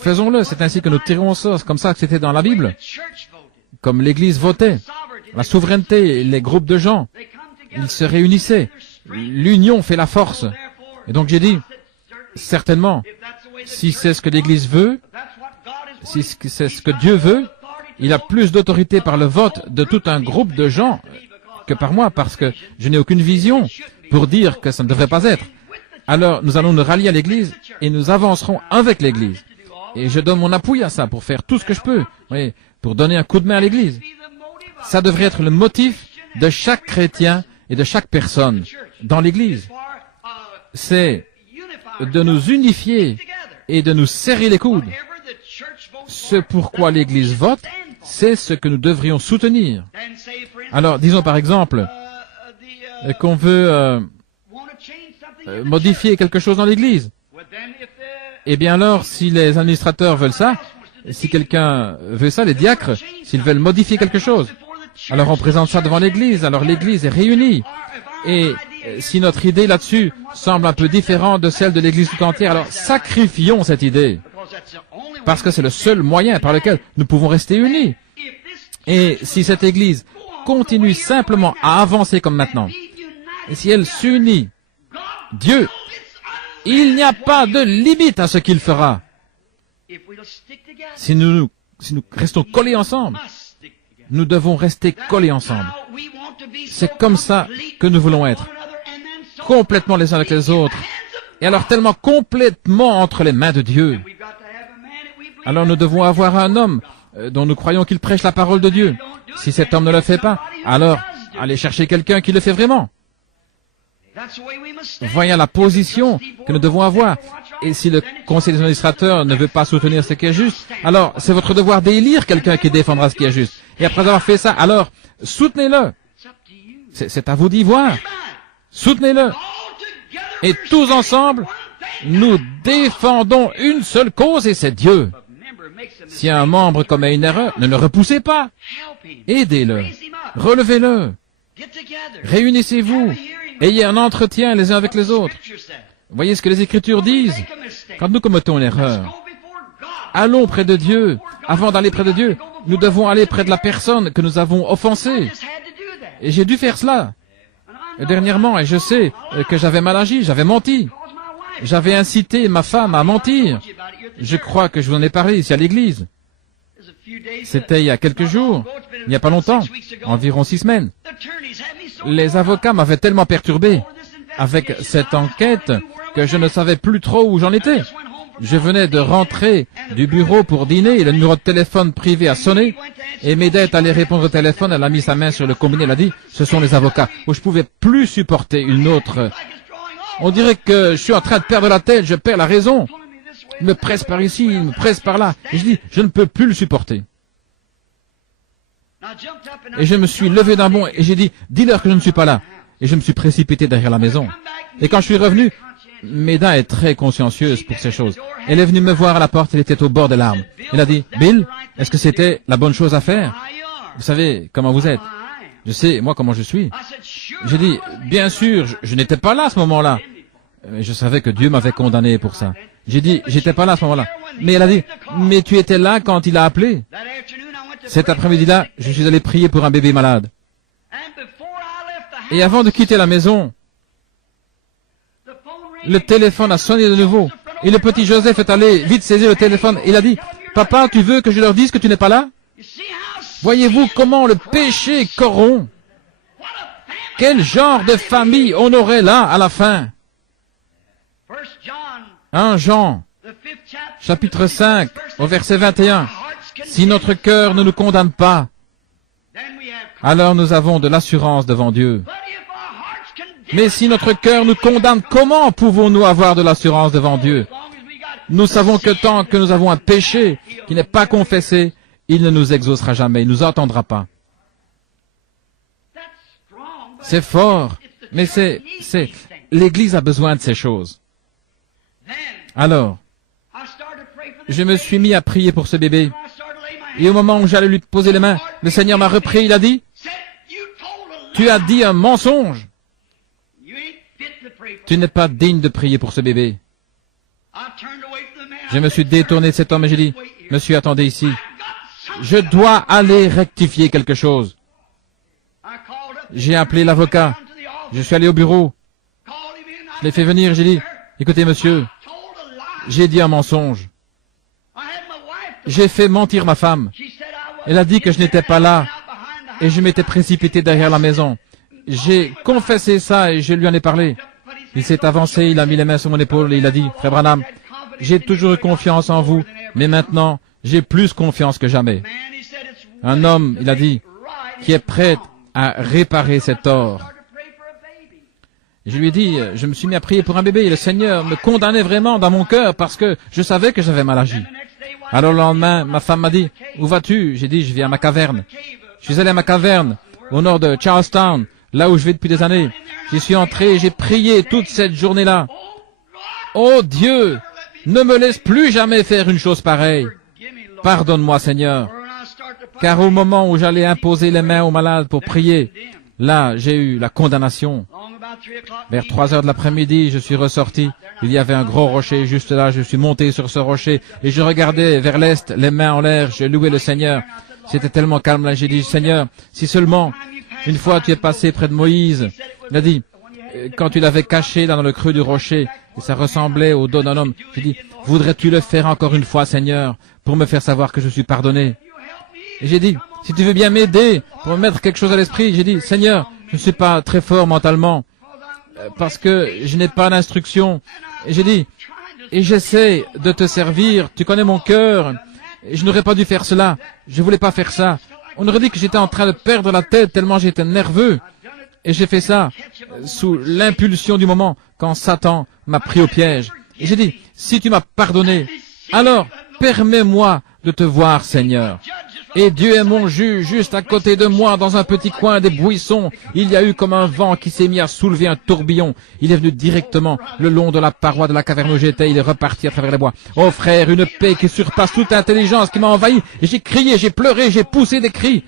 Faisons-le, c'est ainsi que nous tirons au sort, comme ça que c'était dans la Bible. Comme l'Église votait, la souveraineté, les groupes de gens, ils se réunissaient. L'union fait la force. Et donc j'ai dit, certainement, si c'est ce que l'Église veut, si c'est ce que Dieu veut, il a plus d'autorité par le vote de tout un groupe de gens que par moi, parce que je n'ai aucune vision pour dire que ça ne devrait pas être. Alors nous allons nous rallier à l'Église et nous avancerons avec l'Église. Et je donne mon appui à ça pour faire tout ce que je peux, oui, pour donner un coup de main à l'Église. Ça devrait être le motif de chaque chrétien et de chaque personne dans l'Église. C'est de nous unifier et de nous serrer les coudes. Ce pourquoi l'Église vote, c'est ce que nous devrions soutenir. Alors, disons par exemple qu'on veut modifier quelque chose dans l'Église. Eh bien alors, si les administrateurs veulent ça, si quelqu'un veut ça, les diacres, s'ils veulent modifier quelque chose, alors on présente ça devant l'Église, alors l'Église est réunie. Et si notre idée là-dessus semble un peu différente de celle de l'Église tout entière, alors sacrifions cette idée. Parce que c'est le seul moyen par lequel nous pouvons rester unis. Et si cette Église continue simplement à avancer comme maintenant, et si elle s'unit, Dieu, il n'y a pas de limite à ce qu'il fera. Si nous restons collés ensemble, nous devons rester collés ensemble. C'est comme ça que nous voulons être. Complètement les uns avec les autres. Et alors tellement complètement entre les mains de Dieu. Alors nous devons avoir un homme dont nous croyons qu'il prêche la parole de Dieu. Si cet homme ne le fait pas, alors allez chercher quelqu'un qui le fait vraiment. Voyons la position que nous devons avoir. Et si le conseil des administrateurs ne veut pas soutenir ce qui est juste, alors c'est votre devoir d'élire quelqu'un qui défendra ce qui est juste. Et après avoir fait ça, alors soutenez-le. C'est à vous d'y voir. Soutenez-le. Et tous ensemble, nous défendons une seule cause et c'est Dieu. Si un membre commet une erreur, ne le repoussez pas. Aidez-le. Relevez-le. Réunissez-vous. Ayez un entretien les uns avec les autres. Voyez ce que les Écritures disent. Quand nous commettons une erreur, allons près de Dieu. Avant d'aller près de Dieu, nous devons aller près de la personne que nous avons offensée. Et j'ai dû faire cela dernièrement, et je sais que j'avais mal agi, j'avais menti. J'avais incité ma femme à mentir. Je crois que je vous en ai parlé ici à l'église. C'était il y a quelques jours, il n'y a pas longtemps, environ 6 semaines. Les avocats m'avaient tellement perturbé avec cette enquête que je ne savais plus trop où j'en étais. Je venais de rentrer du bureau pour dîner et le numéro de téléphone privé a sonné et Méda est allée répondre au téléphone. Elle a mis sa main sur le combiné, elle a dit « Ce sont les avocats » où je pouvais plus supporter une autre. On dirait que je suis en train de perdre la tête, je perds la raison. Il me presse par ici, il me presse par là. Et je dis « Je ne peux plus le supporter ». Et je me suis levé d'un bond et j'ai dit « Dis-leur que je ne suis pas là ». Et je me suis précipité derrière la maison. Et quand je suis revenu, Méda est très consciencieuse pour ces choses. Elle est venue me voir à la porte, elle était au bord des larmes. Elle a dit, Bill, est-ce que c'était la bonne chose à faire? Vous savez comment vous êtes. Je sais, moi, comment je suis. J'ai dit, bien sûr, je n'étais pas là à ce moment-là. Je savais que Dieu m'avait condamné pour ça. J'ai dit, j'étais pas là à ce moment-là. Mais elle a dit, mais tu étais là quand il a appelé. Cet après-midi-là, je suis allé prier pour un bébé malade. Et avant de quitter la maison, le téléphone a sonné de nouveau. Et le petit Joseph est allé vite saisir le téléphone. Il a dit, « Papa, tu veux que je leur dise que tu n'es pas là ?» Voyez-vous comment le péché corrompt? quel genre de famille on aurait là à la fin? 1 Jean, chapitre 5, au verset 21. Si notre cœur ne nous condamne pas, alors nous avons de l'assurance devant Dieu. Mais si notre cœur nous condamne, comment pouvons-nous avoir de l'assurance devant Dieu? Nous savons que tant que nous avons un péché qui n'est pas confessé, il ne nous exaucera jamais, il ne nous entendra pas. C'est fort, mais l'Église a besoin de ces choses. Alors, je me suis mis à prier pour ce bébé. Et au moment où j'allais lui poser les mains, le Seigneur m'a repris, il a dit, « Tu as dit un mensonge. Tu n'es pas digne de prier pour ce bébé. » Je me suis détourné de cet homme et j'ai dit, « Monsieur, attendez ici. Je dois aller rectifier quelque chose. » J'ai appelé l'avocat. Je suis allé au bureau. Je l'ai fait venir et j'ai dit, « Écoutez, monsieur, j'ai dit un mensonge. J'ai fait mentir ma femme. Elle a dit que je n'étais pas là et je m'étais précipité derrière la maison. J'ai confessé ça et je lui en ai parlé. Il s'est avancé, il a mis les mains sur mon épaule et il a dit, « Frère Branham, j'ai toujours eu confiance en vous, mais maintenant, j'ai plus confiance que jamais. » Un homme, il a dit, qui est prêt à réparer cet tort. Je lui ai dit, je me suis mis à prier pour un bébé et le Seigneur me condamnait vraiment dans mon cœur parce que je savais que j'avais mal agi. Alors le lendemain, ma femme m'a dit, où vas-tu? J'ai dit, je viens à ma caverne. Je suis allé à ma caverne, au nord de Charlestown, là où je vais depuis des années. J'y suis entré et j'ai prié toute cette journée-là. Oh Dieu, ne me laisse plus jamais faire une chose pareille. Pardonne-moi, Seigneur. Car au moment où j'allais imposer les mains aux malades pour prier, là, j'ai eu la condamnation. Vers 3 heures de l'après-midi, je suis ressorti. Il y avait un gros rocher juste là. Je suis monté sur ce rocher et je regardais vers l'est, les mains en l'air. Je louais le Seigneur. C'était tellement calme là. J'ai dit, Seigneur, si seulement une fois tu es passé près de Moïse, il a dit, quand tu l'avais caché là dans le creux du rocher, et ça ressemblait au dos d'un homme, j'ai dit, voudrais-tu le faire encore une fois, Seigneur, pour me faire savoir que je suis pardonné? Et j'ai dit, si tu veux bien m'aider pour me mettre quelque chose à l'esprit, j'ai dit, Seigneur, je ne suis pas très fort mentalement, parce que je n'ai pas d'instruction. Et j'ai dit, et j'essaie de te servir, tu connais mon cœur, et je n'aurais pas dû faire cela, je voulais pas faire ça. On aurait dit que j'étais en train de perdre la tête tellement j'étais nerveux. Et j'ai fait ça sous l'impulsion du moment, quand Satan m'a pris au piège. Et j'ai dit, si tu m'as pardonné, alors permets-moi de te voir, Seigneur. Et Dieu est mon juge, juste à côté de moi, dans un petit coin des buissons. Il y a eu comme un vent qui s'est mis à soulever un tourbillon. Il est venu directement le long de la paroi de la caverne où j'étais. Il est reparti à travers les bois. Oh frère, une paix qui surpasse toute intelligence qui m'a envahi. Et j'ai crié, j'ai pleuré, j'ai poussé des cris.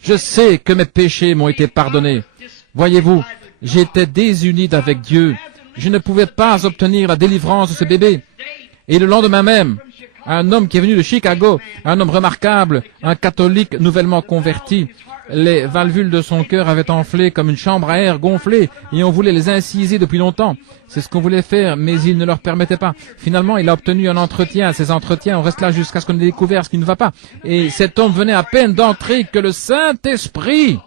Je sais que mes péchés m'ont été pardonnés. Voyez-vous, j'étais désuni avec Dieu. Je ne pouvais pas obtenir la délivrance de ce bébé. Et le lendemain même, un homme qui est venu de Chicago, un homme remarquable, un catholique nouvellement converti, les valvules de son cœur avaient enflé comme une chambre à air gonflée et on voulait les inciser depuis longtemps. C'est ce qu'on voulait faire, mais il ne leur permettait pas. Finalement, il a obtenu un entretien. Ces entretiens, on reste là jusqu'à ce qu'on ait découvert ce qui ne va pas. Et cet homme venait à peine d'entrer que le Saint-Esprit,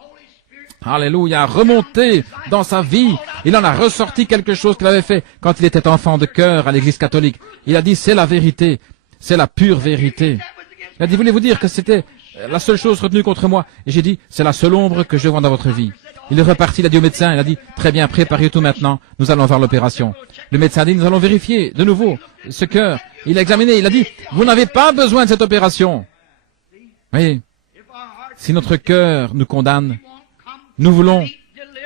alléluia, remonté dans sa vie. Il en a ressorti quelque chose qu'il avait fait quand il était enfant de cœur à l'église catholique. Il a dit, c'est la vérité. C'est la pure vérité. Il a dit, voulez-vous dire que c'était la seule chose retenue contre moi? Et j'ai dit, c'est la seule ombre que je vois dans votre vie. Il est reparti, il a dit au médecin, il a dit, très bien, préparez tout maintenant, nous allons voir l'opération. Le médecin a dit, nous allons vérifier de nouveau ce cœur. Il a examiné, il a dit, vous n'avez pas besoin de cette opération. Oui, si notre cœur nous condamne, nous voulons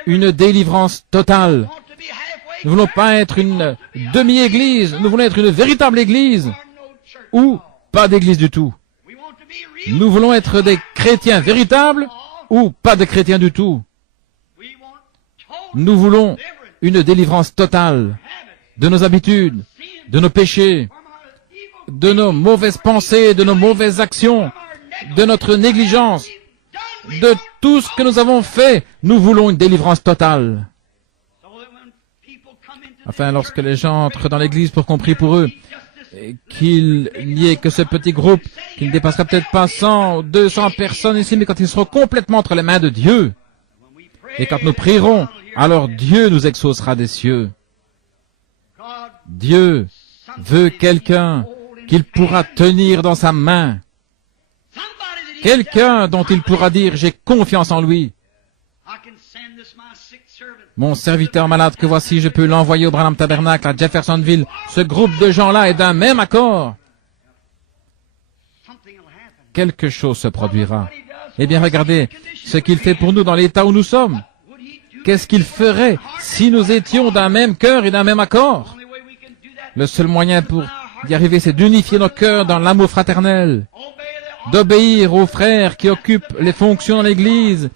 une délivrance totale. Nous ne voulons pas être une demi-église, nous voulons être une véritable église. Ou pas d'église du tout. Nous voulons être des chrétiens véritables ou pas de chrétiens du tout. Nous voulons une délivrance totale de nos habitudes, de nos péchés, de nos mauvaises pensées, de nos mauvaises actions, de notre négligence, de tout ce que nous avons fait. Nous voulons une délivrance totale. Enfin, lorsque les gens entrent dans l'église pour qu'on prie pour eux, qu'il n'y ait que ce petit groupe qui ne dépassera peut-être pas 100 ou 200 personnes ici, mais quand ils seront complètement entre les mains de Dieu, Et quand nous prierons, alors Dieu nous exaucera des cieux. Dieu veut quelqu'un qu'il pourra tenir dans sa main. Quelqu'un dont il pourra dire, j'ai confiance en lui. Mon serviteur malade que voici, je peux l'envoyer au Branham Tabernacle à Jeffersonville. Ce groupe de gens-là est d'un même accord. Quelque chose se produira. Eh bien, regardez ce qu'il fait pour nous dans l'état où nous sommes. Qu'est-ce qu'il ferait si nous étions d'un même cœur et d'un même accord? Le seul moyen pour y arriver, c'est d'unifier nos cœurs dans l'amour fraternel, d'obéir aux frères qui occupent les fonctions dans l'Église,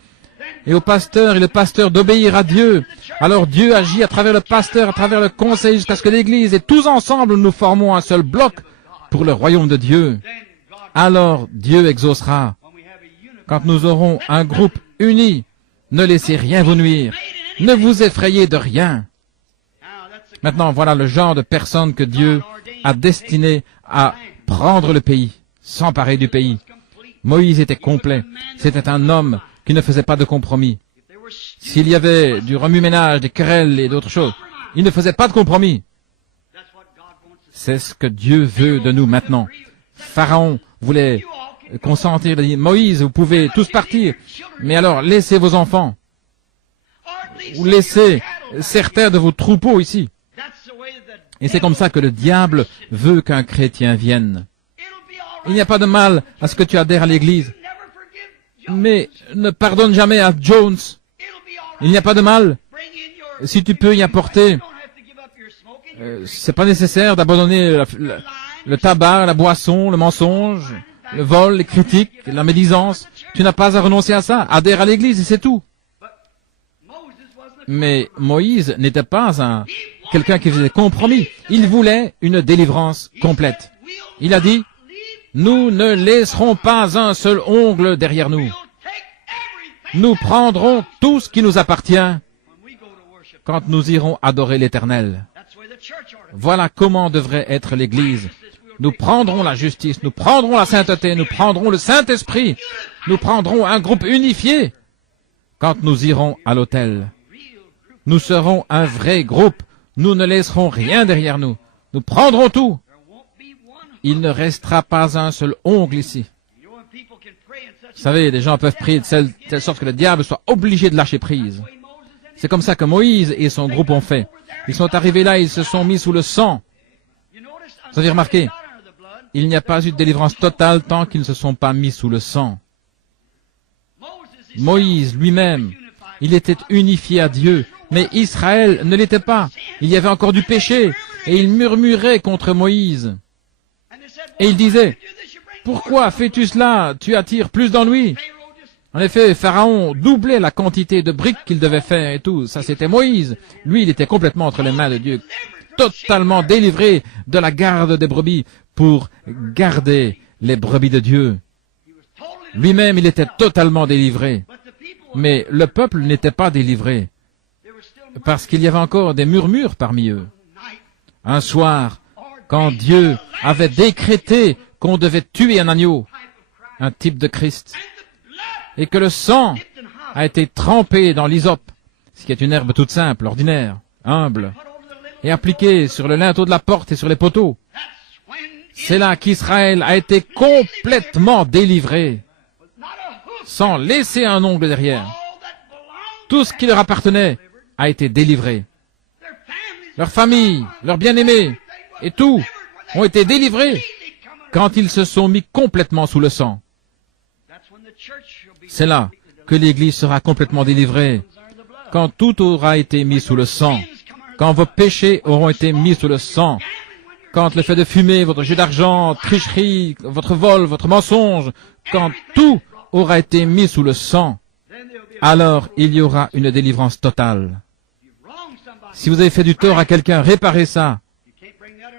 et au pasteur, et le pasteur d'obéir à Dieu. Alors Dieu agit à travers le pasteur, à travers le conseil, jusqu'à ce que l'Église et tous ensemble nous formons un seul bloc pour le royaume de Dieu. Alors Dieu exaucera. Quand nous aurons un groupe uni, ne laissez rien vous nuire. Ne vous effrayez de rien. Maintenant, voilà le genre de personne que Dieu a destiné à prendre le pays, s'emparer du pays. Moïse était complet. C'était un homme qui ne faisait pas de compromis. S'il y avait du remue-ménage, des querelles et d'autres choses, il ne faisait pas de compromis. C'est ce que Dieu veut de nous maintenant. Pharaon voulait consentir, il a dit, Moïse, vous pouvez tous partir, mais alors laissez vos enfants, ou laissez certains de vos troupeaux ici. Et c'est comme ça que le diable veut qu'un chrétien vienne. Il n'y a pas de mal à ce que tu adhères à l'Église, mais ne pardonne jamais à Jones. Il n'y a pas de mal si tu peux y apporter. C'est pas nécessaire d'abandonner le tabac, la boisson, le mensonge, le vol, les critiques, la médisance. Tu n'as pas à renoncer à ça. Adhère à l'Église et c'est tout. Mais Moïse n'était pas quelqu'un qui faisait compromis. Il voulait une délivrance complète. Il a dit, nous ne laisserons pas un seul ongle derrière nous. Nous prendrons tout ce qui nous appartient quand nous irons adorer l'Éternel. Voilà comment devrait être l'Église. Nous prendrons la justice, nous prendrons la sainteté, nous prendrons le Saint-Esprit, nous prendrons un groupe unifié quand nous irons à l'autel. Nous serons un vrai groupe, nous ne laisserons rien derrière nous, nous prendrons tout. Il ne restera pas un seul ongle ici. Vous savez, les gens peuvent prier de telle sorte que le diable soit obligé de lâcher prise. C'est comme ça que Moïse et son groupe ont fait. Ils sont arrivés là, ils se sont mis sous le sang. Vous avez remarqué, il n'y a pas eu de délivrance totale tant qu'ils ne se sont pas mis sous le sang. Moïse lui-même, il était unifié à Dieu, mais Israël ne l'était pas. Il y avait encore du péché, et il murmurait contre Moïse. Et il disait, « Pourquoi fais-tu cela? Tu attires plus d'ennuis. » En effet, Pharaon doublait la quantité de briques qu'il devait faire et tout. Ça, c'était Moïse. Lui, il était complètement entre les mains de Dieu, totalement délivré de la garde des brebis pour garder les brebis de Dieu. Lui-même, il était totalement délivré. Mais le peuple n'était pas délivré parce qu'il y avait encore des murmures parmi eux. Un soir, quand Dieu avait décrété qu'on devait tuer un agneau, un type de Christ, et que le sang a été trempé dans l'hysope, ce qui est une herbe toute simple, ordinaire, humble, et appliqué sur le linteau de la porte et sur les poteaux, c'est là qu'Israël a été complètement délivré, sans laisser un ongle derrière. Tout ce qui leur appartenait a été délivré. Leur famille, leurs bien-aimés, et tout ont été délivrés quand ils se sont mis complètement sous le sang. C'est là que l'Église sera complètement délivrée, quand tout aura été mis sous le sang, quand vos péchés auront été mis sous le sang, quand le fait de fumer, votre jeu d'argent, tricherie, votre vol, votre mensonge, quand tout aura été mis sous le sang, alors il y aura une délivrance totale. Si vous avez fait du tort à quelqu'un, réparez ça.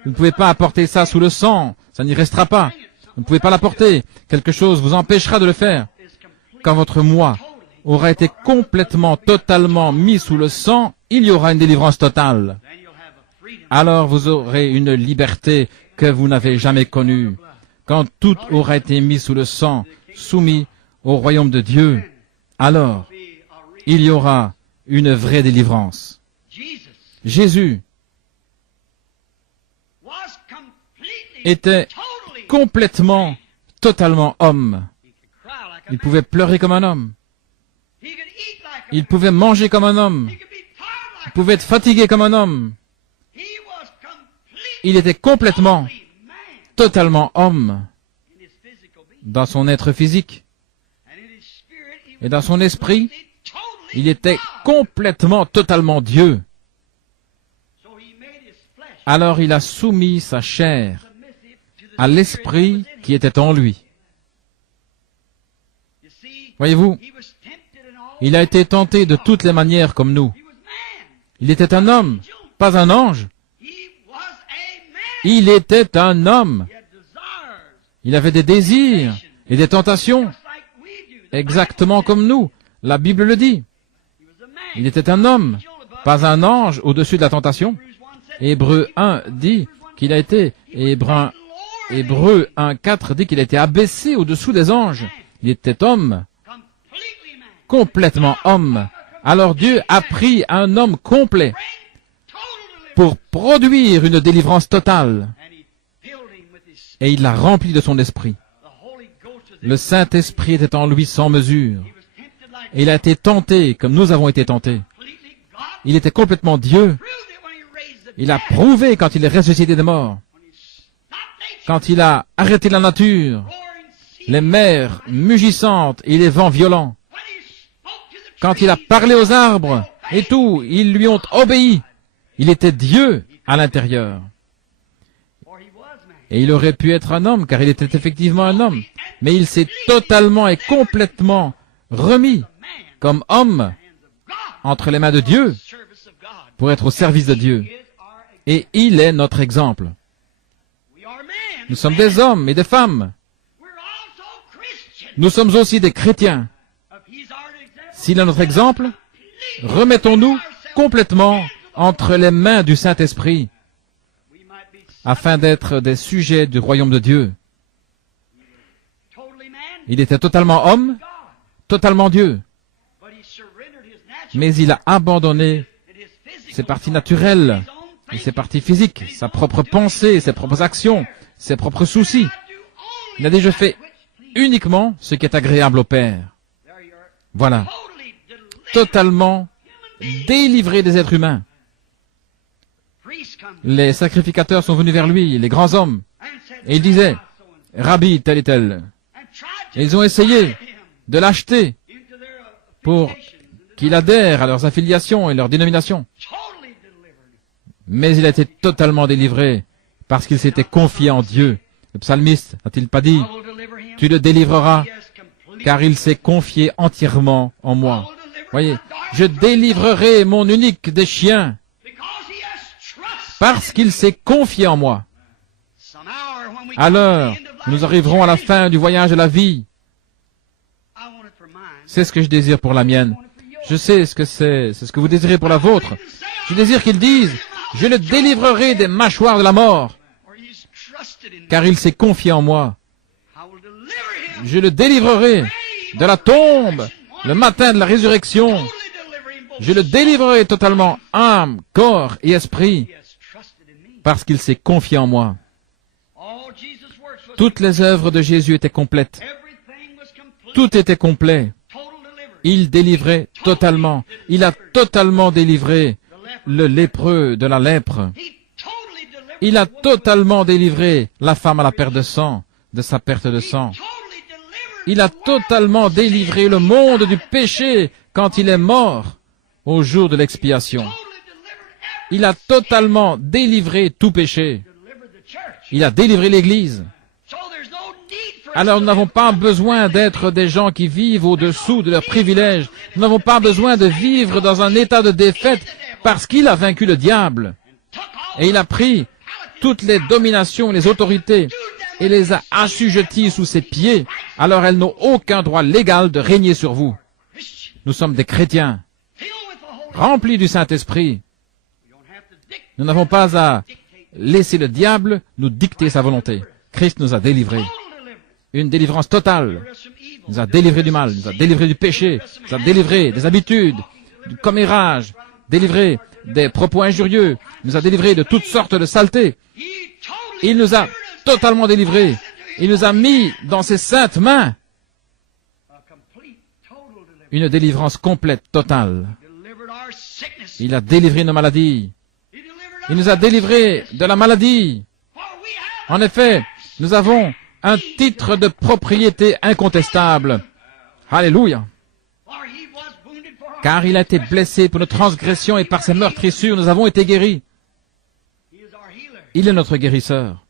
Vous ne pouvez pas apporter ça sous le sang, ça n'y restera pas. Vous ne pouvez pas l'apporter. Quelque chose vous empêchera de le faire. Quand votre moi aura été complètement, totalement mis sous le sang, il y aura une délivrance totale. Alors vous aurez une liberté que vous n'avez jamais connue. Quand tout aura été mis sous le sang, soumis au royaume de Dieu, alors il y aura une vraie délivrance. Jésus était complètement, totalement homme. Il pouvait pleurer comme un homme. Il pouvait manger comme un homme. Il pouvait être fatigué comme un homme. Il était complètement, totalement homme dans son être physique. Et dans son esprit, il était complètement, totalement Dieu. Alors il a soumis sa chair à l'esprit qui était en lui. Voyez-vous, il a été tenté de toutes les manières comme nous. Il était un homme, pas un ange. Il était un homme. Il avait des désirs et des tentations, exactement comme nous. La Bible le dit. Il était un homme, pas un ange au-dessus de la tentation. Hébreux 1 dit qu'il a été, Hébreux 1:4 dit qu'il a été abaissé au-dessous des anges. Il était homme, complètement homme. Alors Dieu a pris un homme complet pour produire une délivrance totale. Et il l'a rempli de son esprit. Le Saint-Esprit était en lui sans mesure. Et il a été tenté comme nous avons été tentés. Il était complètement Dieu. Il a prouvé quand il est ressuscité des morts. Quand il a arrêté la nature, les mers mugissantes et les vents violents. Quand il a parlé aux arbres et tout, ils lui ont obéi. Il était Dieu à l'intérieur. Et il aurait pu être un homme, car il était effectivement un homme. Mais il s'est totalement et complètement remis comme homme entre les mains de Dieu pour être au service de Dieu. Et il est notre exemple. Nous sommes des hommes et des femmes. Nous sommes aussi des chrétiens. S'il est notre exemple, remettons-nous complètement entre les mains du Saint-Esprit, afin d'être des sujets du royaume de Dieu. Il était totalement homme, totalement Dieu. Mais il a abandonné ses parties naturelles, et ses parties physiques, sa propre pensée, ses propres actions, ses propres soucis. Il a déjà fait uniquement ce qui est agréable au Père. Voilà. Totalement délivré des êtres humains. Les sacrificateurs sont venus vers lui, les grands hommes, et ils disaient, « Rabbi, tel et tel. » Et ils ont essayé de l'acheter pour qu'il adhère à leurs affiliations et leurs dénominations. Mais il a été totalement délivré parce qu'il s'était confié en Dieu. Le psalmiste n'a-t-il pas dit, « Tu le délivreras, car il s'est confié entièrement en moi. » Voyez, je délivrerai mon unique des chiens parce qu'il s'est confié en moi. Alors, nous arriverons à la fin du voyage de la vie. C'est ce que je désire pour la mienne. Je sais ce que c'est ce que vous désirez pour la vôtre. Je désire qu'ils disent, je le délivrerai des mâchoires de la mort, car il s'est confié en moi. Je le délivrerai de la tombe, le matin de la résurrection. Je le délivrerai totalement, âme, corps et esprit, parce qu'il s'est confié en moi. Toutes les œuvres de Jésus étaient complètes. Tout était complet. Il délivrait totalement. Il a totalement délivré le lépreux de la lèpre. Il a totalement délivré la femme à la perte de sang, de sa perte de sang. Il a totalement délivré le monde du péché quand il est mort au jour de l'expiation. Il a totalement délivré tout péché. Il a délivré l'Église. Alors nous n'avons pas besoin d'être des gens qui vivent au-dessous de leurs privilèges. Nous n'avons pas besoin de vivre dans un état de défaite parce qu'il a vaincu le diable. Et il a pris toutes les dominations, les autorités et les a assujetties sous ses pieds. Alors elles n'ont aucun droit légal de régner sur vous. Nous sommes des chrétiens, remplis du Saint-Esprit. Nous n'avons pas à laisser le diable nous dicter sa volonté. Christ nous a délivrés. une délivrance totale. Il nous a délivrés du mal, il nous a délivrés du péché, il nous a délivrés des habitudes, du commérage, délivrés des propos injurieux, il nous a délivrés de toutes sortes de saletés. Il nous a totalement délivrés. Il nous a mis dans ses saintes mains une délivrance complète, totale. Il a délivré nos maladies. Il nous a délivrés de la maladie. En effet, nous avons un titre de propriété incontestable. Alléluia. Car il a été blessé pour nos transgressions et par ses meurtrissures, nous avons été guéris. Il est notre guérisseur.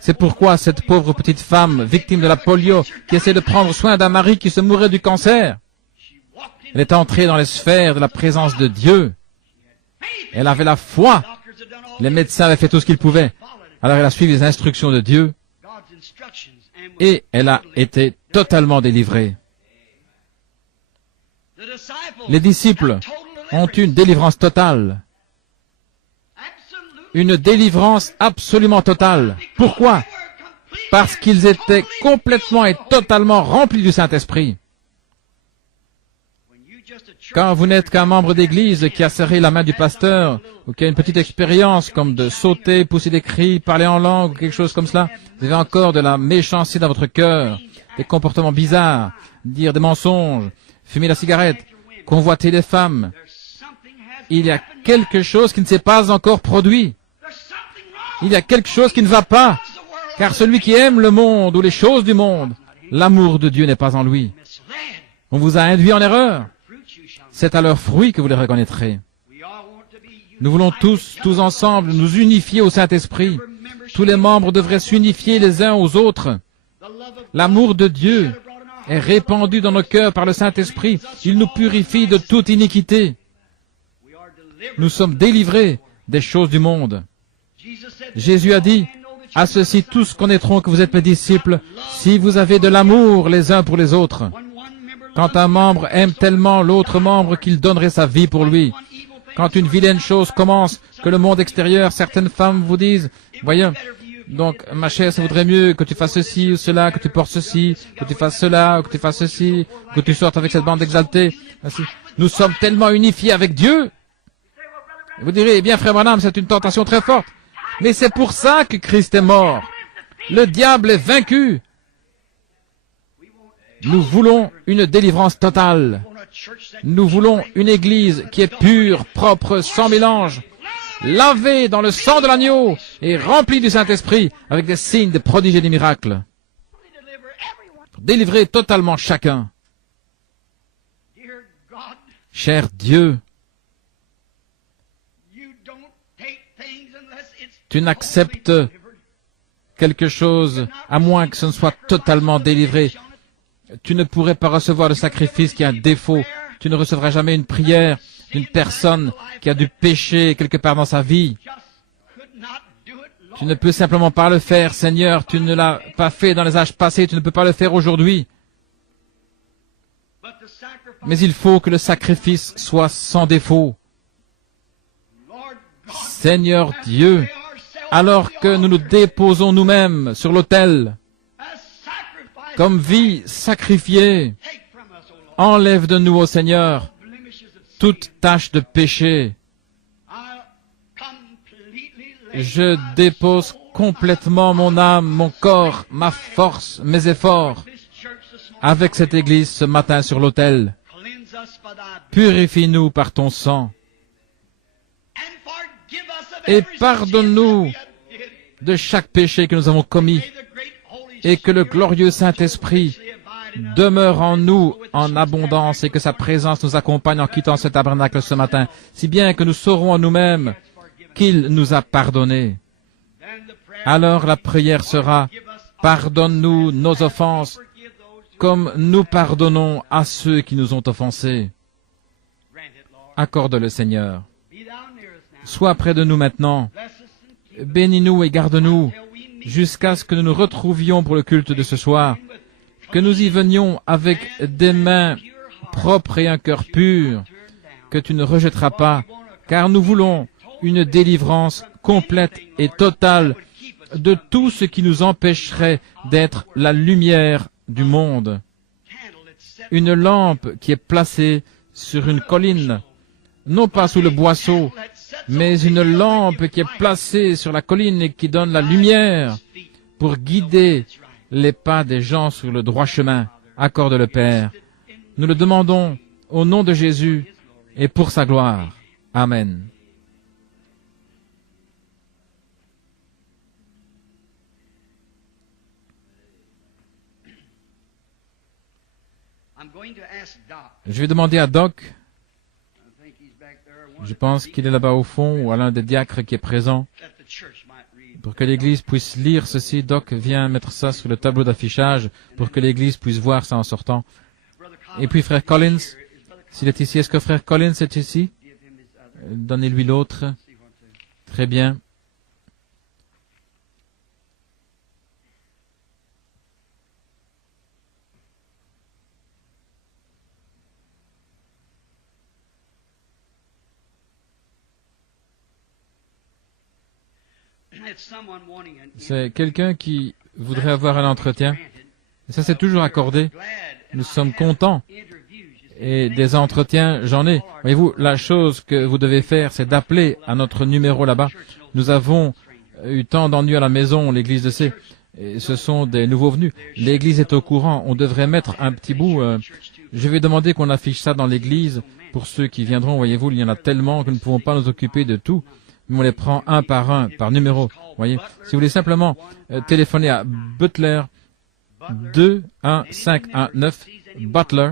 C'est pourquoi cette pauvre petite femme, victime de la polio, qui essaie de prendre soin d'un mari qui se mourait du cancer, elle est entrée dans les sphères de la présence de Dieu. Elle avait la foi. Les médecins avaient fait tout ce qu'ils pouvaient. Alors elle a suivi les instructions de Dieu et elle a été totalement délivrée. Les disciples ont une délivrance totale. Une délivrance absolument totale. Pourquoi? Parce qu'ils étaient complètement et totalement remplis du Saint-Esprit. Quand vous n'êtes qu'un membre d'église qui a serré la main du pasteur, ou qui a une petite expérience comme de sauter, pousser des cris, parler en langue, ou quelque chose comme cela, vous avez encore de la méchanceté dans votre cœur, des comportements bizarres, dire des mensonges, fumer la cigarette, convoiter les femmes. Il y a quelque chose qui ne s'est pas encore produit. Il y a quelque chose qui ne va pas, car celui qui aime le monde ou les choses du monde, l'amour de Dieu n'est pas en lui. On vous a induit en erreur. C'est à leurs fruits que vous les reconnaîtrez. Nous voulons tous ensemble, nous unifier au Saint-Esprit. Tous les membres devraient s'unifier les uns aux autres. L'amour de Dieu est répandu dans nos cœurs par le Saint-Esprit. Il nous purifie de toute iniquité. Nous sommes délivrés des choses du monde. Jésus a dit, « À ceux-ci tous connaîtront que vous êtes mes disciples, si vous avez de l'amour les uns pour les autres. » Quand un membre aime tellement l'autre membre qu'il donnerait sa vie pour lui. Quand une vilaine chose commence, que le monde extérieur, certaines femmes vous disent, « Voyons, donc ma chère, ça voudrait mieux que tu fasses ceci ou cela, que tu portes ceci, que tu fasses cela, ou que tu fasses ceci, que tu sortes avec cette bande exaltée. » Nous sommes tellement unifiés avec Dieu. Vous direz, eh bien frère Branham, c'est une tentation très forte. Mais c'est pour ça que Christ est mort. Le diable est vaincu. Nous voulons une délivrance totale. Nous voulons une église qui est pure, propre, sans mélange, lavée dans le sang de l'agneau et remplie du Saint-Esprit avec des signes, des prodiges et des miracles. Délivrer totalement chacun. Cher Dieu, tu n'acceptes quelque chose à moins que ce ne soit totalement délivré. Tu ne pourrais pas recevoir le sacrifice qui a un défaut. Tu ne recevras jamais une prière d'une personne qui a du péché quelque part dans sa vie. Tu ne peux simplement pas le faire, Seigneur. Tu ne l'as pas fait dans les âges passés. Tu ne peux pas le faire aujourd'hui. Mais il faut que le sacrifice soit sans défaut. Seigneur Dieu, alors que nous nous déposons nous-mêmes sur l'autel, comme vie sacrifiée, enlève de nous, ô Seigneur, toute tache de péché. Je dépose complètement mon âme, mon corps, ma force, mes efforts, avec cette Église ce matin sur l'autel. Purifie-nous par ton sang. Et pardonne-nous de chaque péché que nous avons commis. Et que le glorieux Saint-Esprit demeure en nous en abondance et que sa présence nous accompagne en quittant ce tabernacle ce matin, si bien que nous saurons en nous-mêmes qu'il nous a pardonnés. Alors la prière sera « Pardonne-nous nos offenses, comme nous pardonnons à ceux qui nous ont offensés. » Accorde-le, Seigneur. Sois près de nous maintenant. Bénis-nous et garde-nous jusqu'à ce que nous nous retrouvions pour le culte de ce soir, que nous y venions avec des mains propres et un cœur pur, que tu ne rejetteras pas, car nous voulons une délivrance complète et totale de tout ce qui nous empêcherait d'être la lumière du monde. Une lampe qui est placée sur une colline, non pas sous le boisseau, mais une lampe qui est placée sur la colline et qui donne la lumière pour guider les pas des gens sur le droit chemin. Accorde le Père. Nous le demandons au nom de Jésus et pour sa gloire. Amen. Je vais demander à Doc, je pense qu'il est là-bas au fond, ou à l'un des diacres qui est présent, pour que l'Église puisse lire ceci. Doc, viens mettre ça sur le tableau d'affichage pour que l'Église puisse voir ça en sortant. Et puis frère Collins, s'il est ici, est-ce que frère Collins est ici? Donnez-lui l'autre. Très bien. C'est quelqu'un qui voudrait avoir un entretien. Et ça, c'est toujours accordé. Nous sommes contents. Et des entretiens, j'en ai. Voyez-vous, la chose que vous devez faire, c'est d'appeler à notre numéro là-bas. Nous avons eu tant d'ennuis à la maison, l'Église le sait. Et ce sont des nouveaux venus. L'Église est au courant. On devrait mettre un petit bout. Je vais demander qu'on affiche ça dans l'Église pour ceux qui viendront. Voyez-vous, il y en a tellement que nous ne pouvons pas nous occuper de tout. Mais on les prend un, par numéro. Voyez, si vous voulez simplement téléphoner à Butler 21519 Butler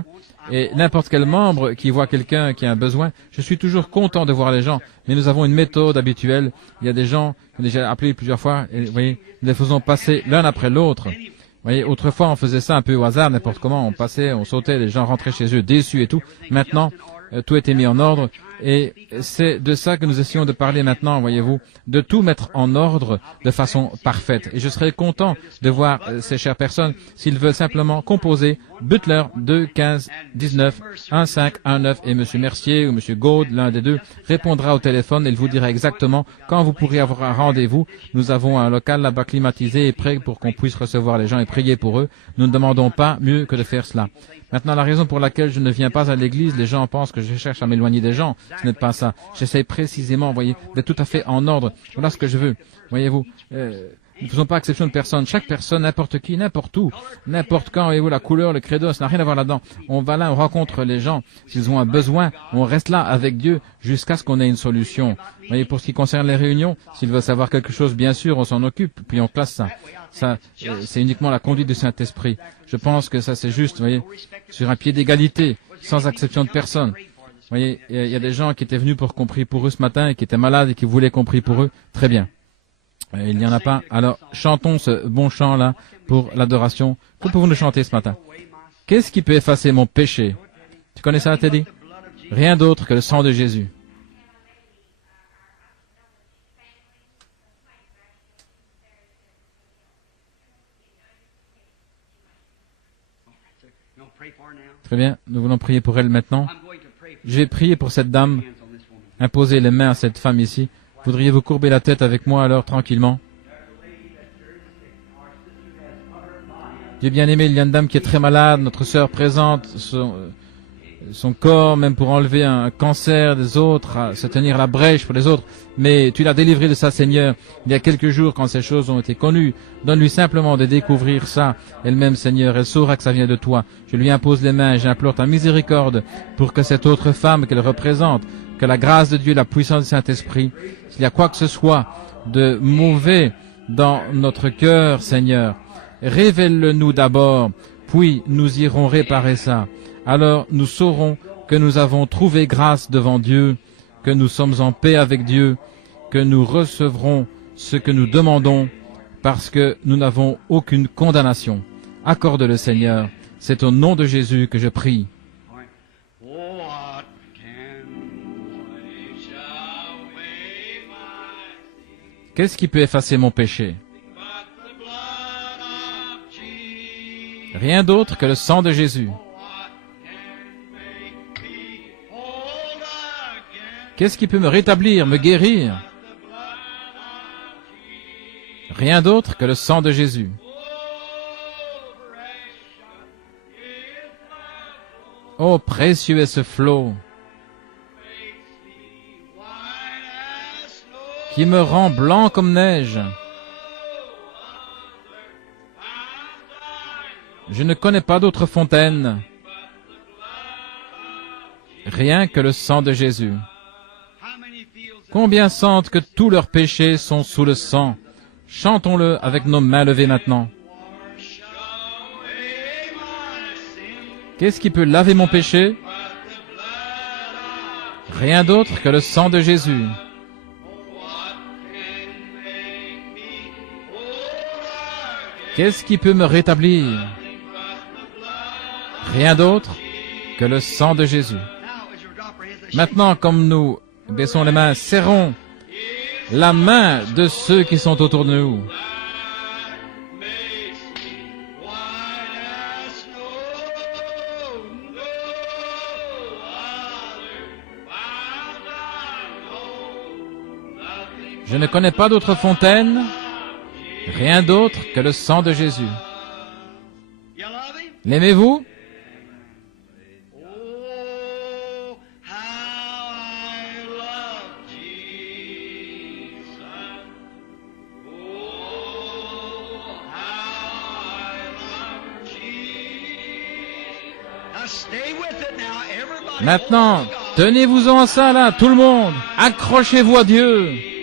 et n'importe quel membre qui voit quelqu'un qui a un besoin, je suis toujours content de voir les gens. Mais nous avons une méthode habituelle. Il y a des gens qui ont déjà appelé plusieurs fois et vous voyez, nous les faisons passer l'un après l'autre. Vous voyez, autrefois on faisait ça un peu au hasard, n'importe comment, on passait, on sautait, les gens rentraient chez eux déçus et tout. Maintenant, tout a été mis en ordre. Et c'est de ça que nous essayons de parler maintenant, voyez-vous, de tout mettre en ordre de façon parfaite. Et je serais content de voir ces chères personnes, s'ils veulent simplement composer Butler 215191519 et M. Mercier ou M. Gaud, l'un des deux, répondra au téléphone et il vous dira exactement quand vous pourrez avoir un rendez-vous. Nous avons un local là-bas climatisé et prêt pour qu'on puisse recevoir les gens et prier pour eux. Nous ne demandons pas mieux que de faire cela. Maintenant, la raison pour laquelle je ne viens pas à l'église, les gens pensent que je cherche à m'éloigner des gens. Ce n'est pas ça. J'essaie précisément, voyez, d'être tout à fait en ordre. Voilà ce que je veux. Voyez-vous, nous ne faisons pas exception de personne. Chaque personne, n'importe qui, n'importe où, n'importe quand, voyez-vous, la couleur, le credo, ça n'a rien à voir là-dedans. On va là, on rencontre les gens. S'ils ont un besoin, on reste là avec Dieu jusqu'à ce qu'on ait une solution. Voyez, pour ce qui concerne les réunions, s'ils veulent savoir quelque chose, bien sûr, on s'en occupe, puis on classe ça. Ça, c'est uniquement la conduite du Saint-Esprit. Je pense que ça, c'est juste, voyez, sur un pied d'égalité, sans exception de personne. Vous voyez, il y a des gens qui étaient venus pour qu'on prie pour eux ce matin et qui étaient malades et qui voulaient qu'on prie pour eux. Très bien. Il n'y en a pas. Alors, chantons ce bon chant-là pour l'adoration. Que pouvons-nous chanter ce matin? Qu'est-ce qui peut effacer mon péché? Tu connais ça, Teddy? Rien d'autre que le sang de Jésus. Très bien, nous voulons prier pour elle maintenant. Je vais prier pour cette dame, imposer les mains à cette femme ici. Voudriez-vous courber la tête avec moi alors, tranquillement? Dieu bien-aimé, il y a une dame qui est très malade, notre sœur présente son corps, même pour enlever un cancer des autres, à se tenir la brèche pour les autres. Mais tu l'as délivrée de ça, Seigneur, il y a quelques jours quand ces choses ont été connues. Donne-lui simplement de découvrir ça elle-même, Seigneur. Elle saura que ça vient de toi. Je lui impose les mains et j'implore ta miséricorde pour que cette autre femme qu'elle représente, que la grâce de Dieu, la puissance du Saint-Esprit, s'il y a quoi que ce soit de mauvais dans notre cœur, Seigneur, révèle-le-nous d'abord, puis nous irons réparer ça. Alors nous saurons que nous avons trouvé grâce devant Dieu, que nous sommes en paix avec Dieu, que nous recevrons ce que nous demandons, parce que nous n'avons aucune condamnation. Accorde-le, Seigneur. C'est au nom de Jésus que je prie. Qu'est-ce qui peut effacer mon péché? Rien d'autre que le sang de Jésus. Qu'est-ce qui peut me rétablir, me guérir? Rien d'autre que le sang de Jésus. Oh, précieux est ce flot qui me rend blanc comme neige. Je ne connais pas d'autre fontaine, rien que le sang de Jésus. Combien sentent que tous leurs péchés sont sous le sang? Chantons-le avec nos mains levées maintenant. Qu'est-ce qui peut laver mon péché? Rien d'autre que le sang de Jésus. Qu'est-ce qui peut me rétablir? Rien d'autre que le sang de Jésus. Maintenant, comme nous baissons les mains, serrons la main de ceux qui sont autour de nous. Je ne connais pas d'autre fontaine, rien d'autre que le sang de Jésus. L'aimez-vous? Maintenant, tenez-vous-en à ça là, tout le monde. Accrochez-vous à Dieu.